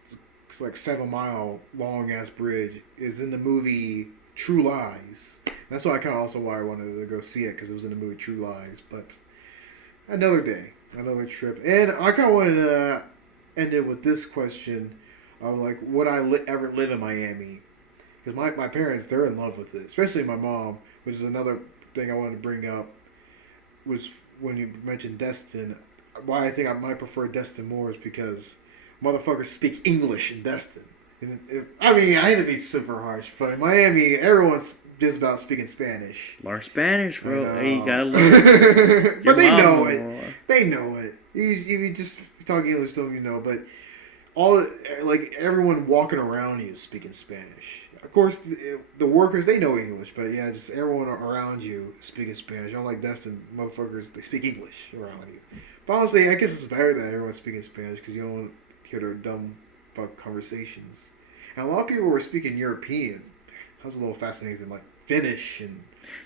like 7-mile long ass bridge. It's in the movie True Lies. That's why I wanted to go see it because it was in the movie True Lies. But another day, another trip, and I kind of wanted to end it with this question of would I ever live in Miami? Because my parents, they're in love with it, especially my mom, which is another thing I wanted to bring up. Was when you mentioned Destin, why I think I might prefer Destin more is because motherfuckers speak English in Destin. I mean, I hate to be super harsh, but in Miami, everyone's just about speaking Spanish. Learn Spanish, bro. Hey, you gotta learn. But they know it. They know it. You just talk English to them, you know. But everyone walking around you is speaking Spanish. Of course, the workers, they know English, but yeah, just everyone around you speaking Spanish. Unlike Destin, motherfuckers, they speak English around you. But honestly, I guess it's better that everyone's speaking Spanish because you don't hear their dumb fuck conversations. And a lot of people were speaking European. That was a little fascinating, like Finnish and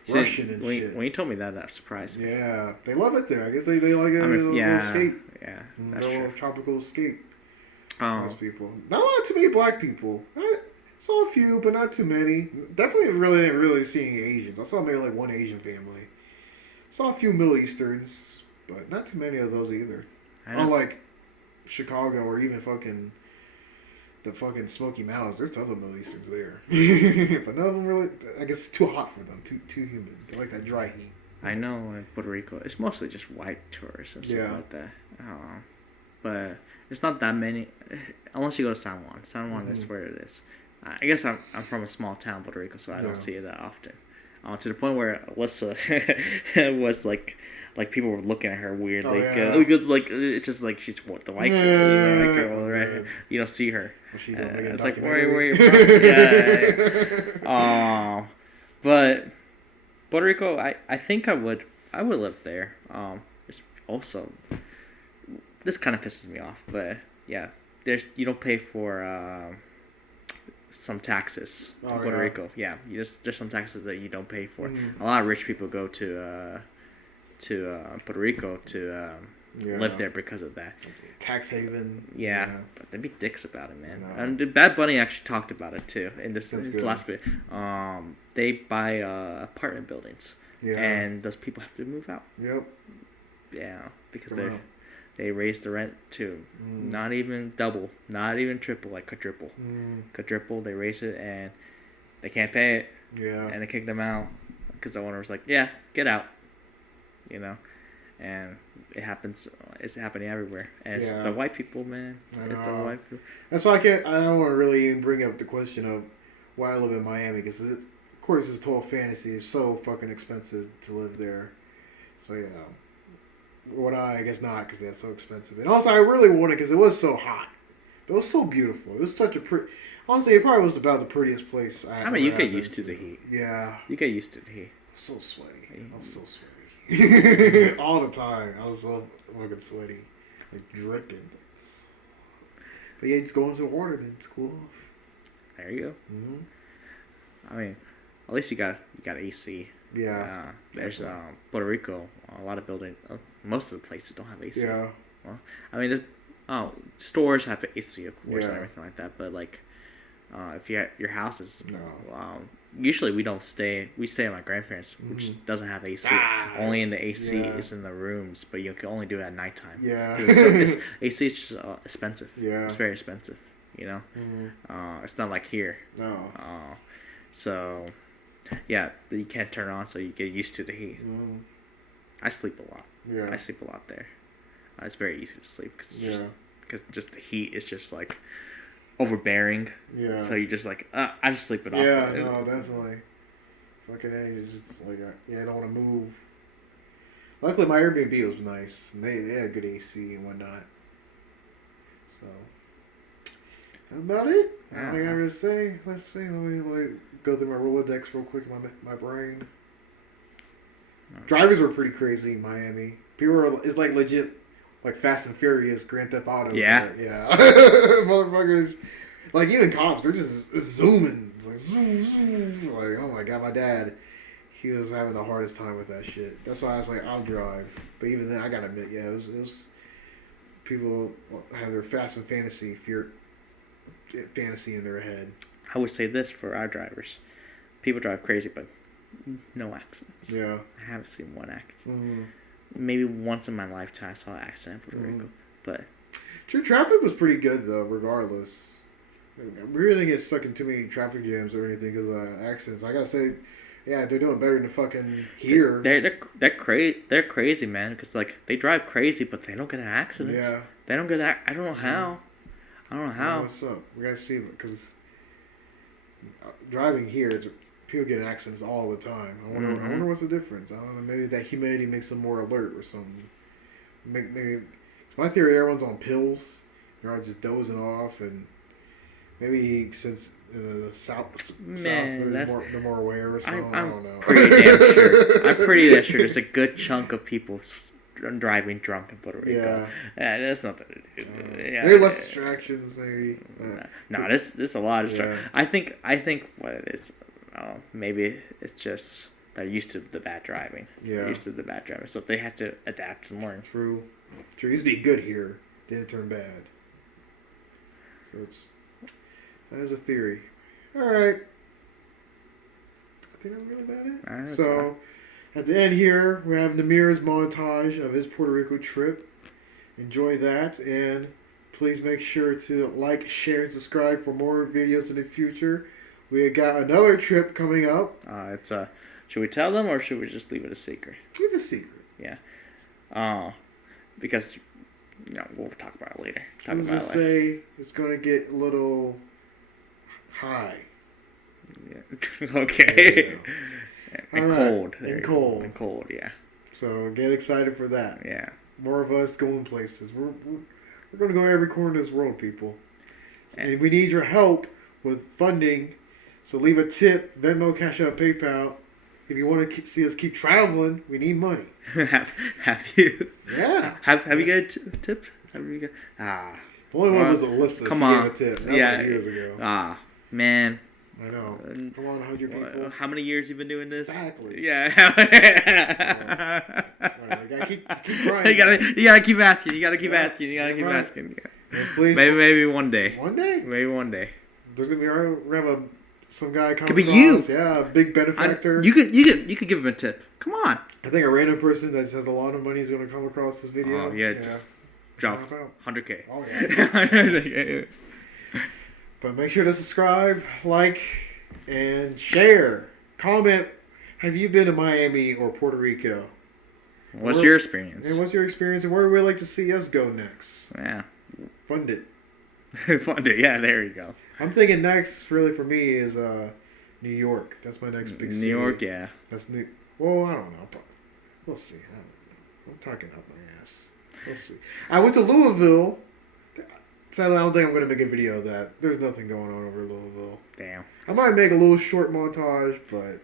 Russian and shit. When you told me that surprised me. Yeah, they love it there. I guess they like a little escape. Yeah, that's true. A little tropical escape. Most people. Not a lot too many black people. Saw a few, but not too many. Definitely didn't really seeing Asians. I saw maybe like one Asian family. Saw a few Middle Easterns, but not too many of those either. Unlike Chicago or even the fucking Smoky Mountains, there's tons of Middle Easterns there. But none of them really, I guess, it's too hot for them, too humid. They like that dry heat. I know in Puerto Rico, it's mostly just white tourists and stuff like that. But it's not that many, unless you go to San Juan. San Juan is where it is. I guess I'm from a small town, Puerto Rico, so I don't see it that often. To the point where Alyssa was like people were looking at her weirdly because it's just like she's the white girl, right? You don't see her. It's like where you from? Yeah. But Puerto Rico, I think I would live there. It's also, this kind of pisses me off, but yeah, you don't pay for some taxes in Puerto Rico. Yeah, there's some taxes that you don't pay for. A lot of rich people go to Puerto Rico to live there because of that. Tax haven. Yeah, but they be dicks about it, man. And Bad Bunny actually talked about it too in this last bit. They buy apartment buildings, and those people have to move out. Yep. Yeah, because they raise the rent to not even double, not even triple, like quadruple. Quadruple, they raise it and they can't pay it. Yeah. And they kick them out because the owner was like, "Yeah, get out," you know. And it happens. It's happening everywhere. And it's the white people, man. It's the white people. That's why I don't want to really bring up the question of why I live in Miami because, of course, it's total fantasy. It's so fucking expensive to live there. So yeah. I guess not because that's so expensive. And also, I really wanted because it was so hot. But it was so beautiful. It was such a pretty. Honestly, it probably was about the prettiest place. I mean, you get used to the heat. Yeah. You get used to the heat. So sweaty. I was so sweaty. All the time. I was so fucking sweaty. Like dripping. But yeah, just go into the water then just cool off. There you go. I mean, at least you got AC. Yeah. There's Puerto Rico. A lot of buildings. Most of the places don't have AC. Yeah. Well, I mean, stores have AC, of course, and everything like that. But like, if your house is, usually we don't stay. We stay at my grandparents, which doesn't have AC. Only in the AC is in the rooms, but you can only do it at nighttime. Yeah. AC is just expensive. Yeah. It's very expensive. You know. It's not like here. No. So, yeah, you can't turn on, so you get used to the heat. I sleep a lot. Yeah. I sleep a lot there. It's very easy to sleep because just the heat is just like overbearing. Yeah. So you just like I just sleep it off. Yeah, no, definitely. Fucking A, it's just like I don't want to move. Luckily, my Airbnb was nice. And they had good AC and whatnot. So that's about it. I don't think I have to say. Let's see. Let me go through my Rolodex real quick. My brain. Drivers were pretty crazy in Miami. It's like legit, like Fast and Furious, Grand Theft Auto. Yeah. Yeah. Motherfuckers, like even cops, they're just zooming. It's like, zoom, zoom. Like, oh my God, my dad, he was having the hardest time with that shit. That's why I was like, I'll drive. But even then, I gotta admit, yeah, it was people have their Fast and fantasy in their head. I would say this for our drivers. People drive crazy, but no accidents. Yeah. I haven't seen one accident. Maybe once in my lifetime I saw an accident in Puerto Rico. But traffic was pretty good though, regardless. We really didn't get stuck in too many traffic jams or anything because of accidents. I gotta say, yeah, they're doing better than fucking here. They're crazy, man. Because like they drive crazy, but they don't get in accidents. Yeah. They don't get. I don't know how. I don't know I don't know how. what's up. We gotta see it because driving here, people get accidents all the time. I wonder what's the difference. I don't know. Maybe that humidity makes them more alert or something. Maybe it's my theory. Everyone's on pills. They're all just dozing off, and maybe since the south, Man, they're more aware or something. I don't know. Pretty damn sure. I'm pretty damn sure there's a good chunk of people driving drunk in Puerto Rico. Yeah, that's nothing to do. Yeah, maybe less distractions, maybe. No, there's a lot of distractions. Yeah. I think what it is, maybe it's just they're used to the bad driving. Yeah. They're used to the bad driving, so they had to adapt and learn. True. It used to be good here, then it turned bad. So that is a theory. All right. I think that's really about it. All right, so at the end here, we have Namir's montage of his Puerto Rico trip. Enjoy that, and please make sure to like, share, and subscribe for more videos in the future. We got another trip coming up. Should we tell them or should we just leave it a secret? Keep it a secret. Yeah. Because we'll talk about it later. Let's just say it's gonna get a little high. Yeah. Okay. Yeah. And All cold. Right. And cold. And cold. Yeah. So get excited for that. Yeah. More of us going places. We're gonna go every corner of this world, people. And we need your help with funding. So leave a tip, Venmo, Cash App, PayPal. If you want to see us keep traveling, we need money. have you? Yeah. Have you got a tip? Have you got? The only one was Alyssa. Come she on. gave a tip. That was like years ago. Man. I know. Come on, 100 people. How many years you been doing this? Exactly. Yeah. Right, you gotta keep trying. You gotta keep asking. You gotta keep asking. You gotta keep asking. And please, maybe one day. One day? Maybe one day. There's gonna be we're gonna have some guy come Could be across. you. Yeah, a big benefactor. You could give him a tip. Come on. I think a random person that has a lot of money is gonna come across this video. Oh yeah. Just drop 100K. Oh yeah. But make sure to subscribe, like, and share. Comment. Have you been to Miami or Puerto Rico? What's your experience? And what's your experience, and where would you like to see us go next? Yeah. Fund it. Fund it. Yeah, there you go. I'm thinking next, really, for me, is New York. That's my next big city. New York, yeah. That's new. Well, I don't know. But we'll see. I don't know. I'm talking up my ass. We'll see. I went to Louisville. Sadly, I don't think I'm going to make a video of that. There's nothing going on over Louisville. Damn. I might make a little short montage, but...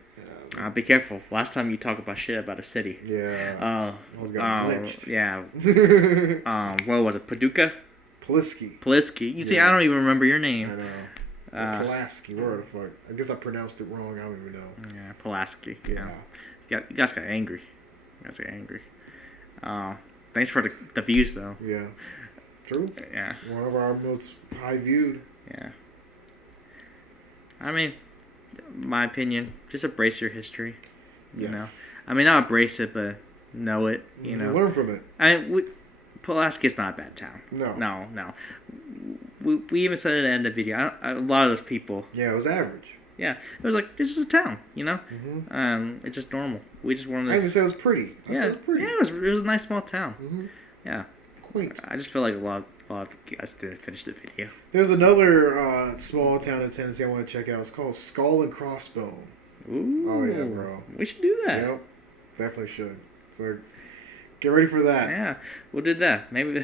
be careful. Last time you talk about shit about a city. Yeah. I was getting lynched. Yeah. What was it? Paducah? Pulaski. You see, I don't even remember your name. I know. Pulaski. Where the fuck? I guess I pronounced it wrong. I don't even know. Yeah, Pulaski. Yeah. You guys got angry. Thanks for the views, though. Yeah. True. Yeah. One of our most high viewed. Yeah. I mean, my opinion, just embrace your history. You know, I mean, not embrace it, but know it. You know, learn from it. Pulaski's not a bad town. No. We even said it at the end of the video. A lot of those people. Yeah, it was average. Yeah, it was like it's just a town, you know. Mm-hmm. It's just normal. We just wanted to. I even said it was pretty. It was a nice small town. Mm-hmm. Yeah. Quaint. I just feel like a lot of guys didn't finish the video. There's another small town in Tennessee I want to check out. It's called Skull and Crossbone. Ooh. Oh yeah, bro. We should do that. Yep. Definitely should. So get ready for that. Yeah, we'll do that. Maybe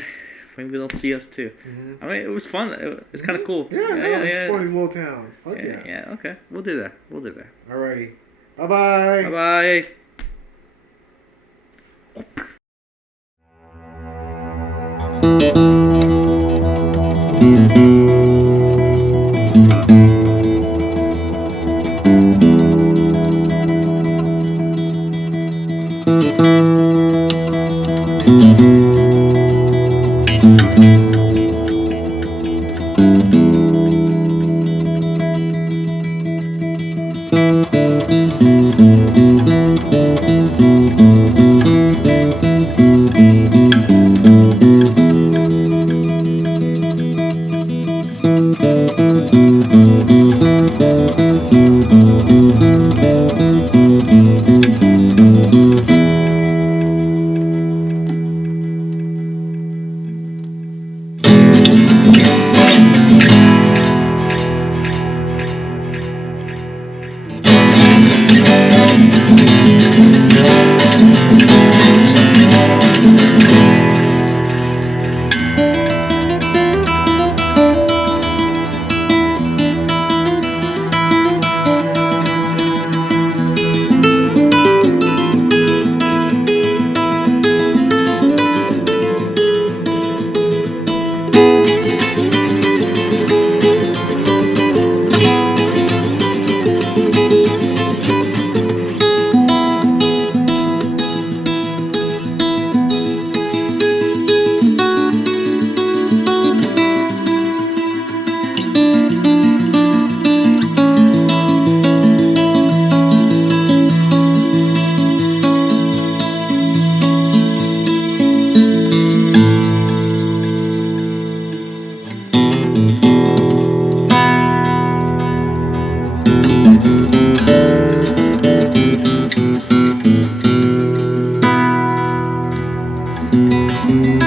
they'll see us too. Mm-hmm. I mean, it was fun. It's kind of cool. Yeah, it's one of these little towns. Fuck yeah. Yeah. Okay, we'll do that. Alrighty. Bye-bye. Bye-bye. Bye.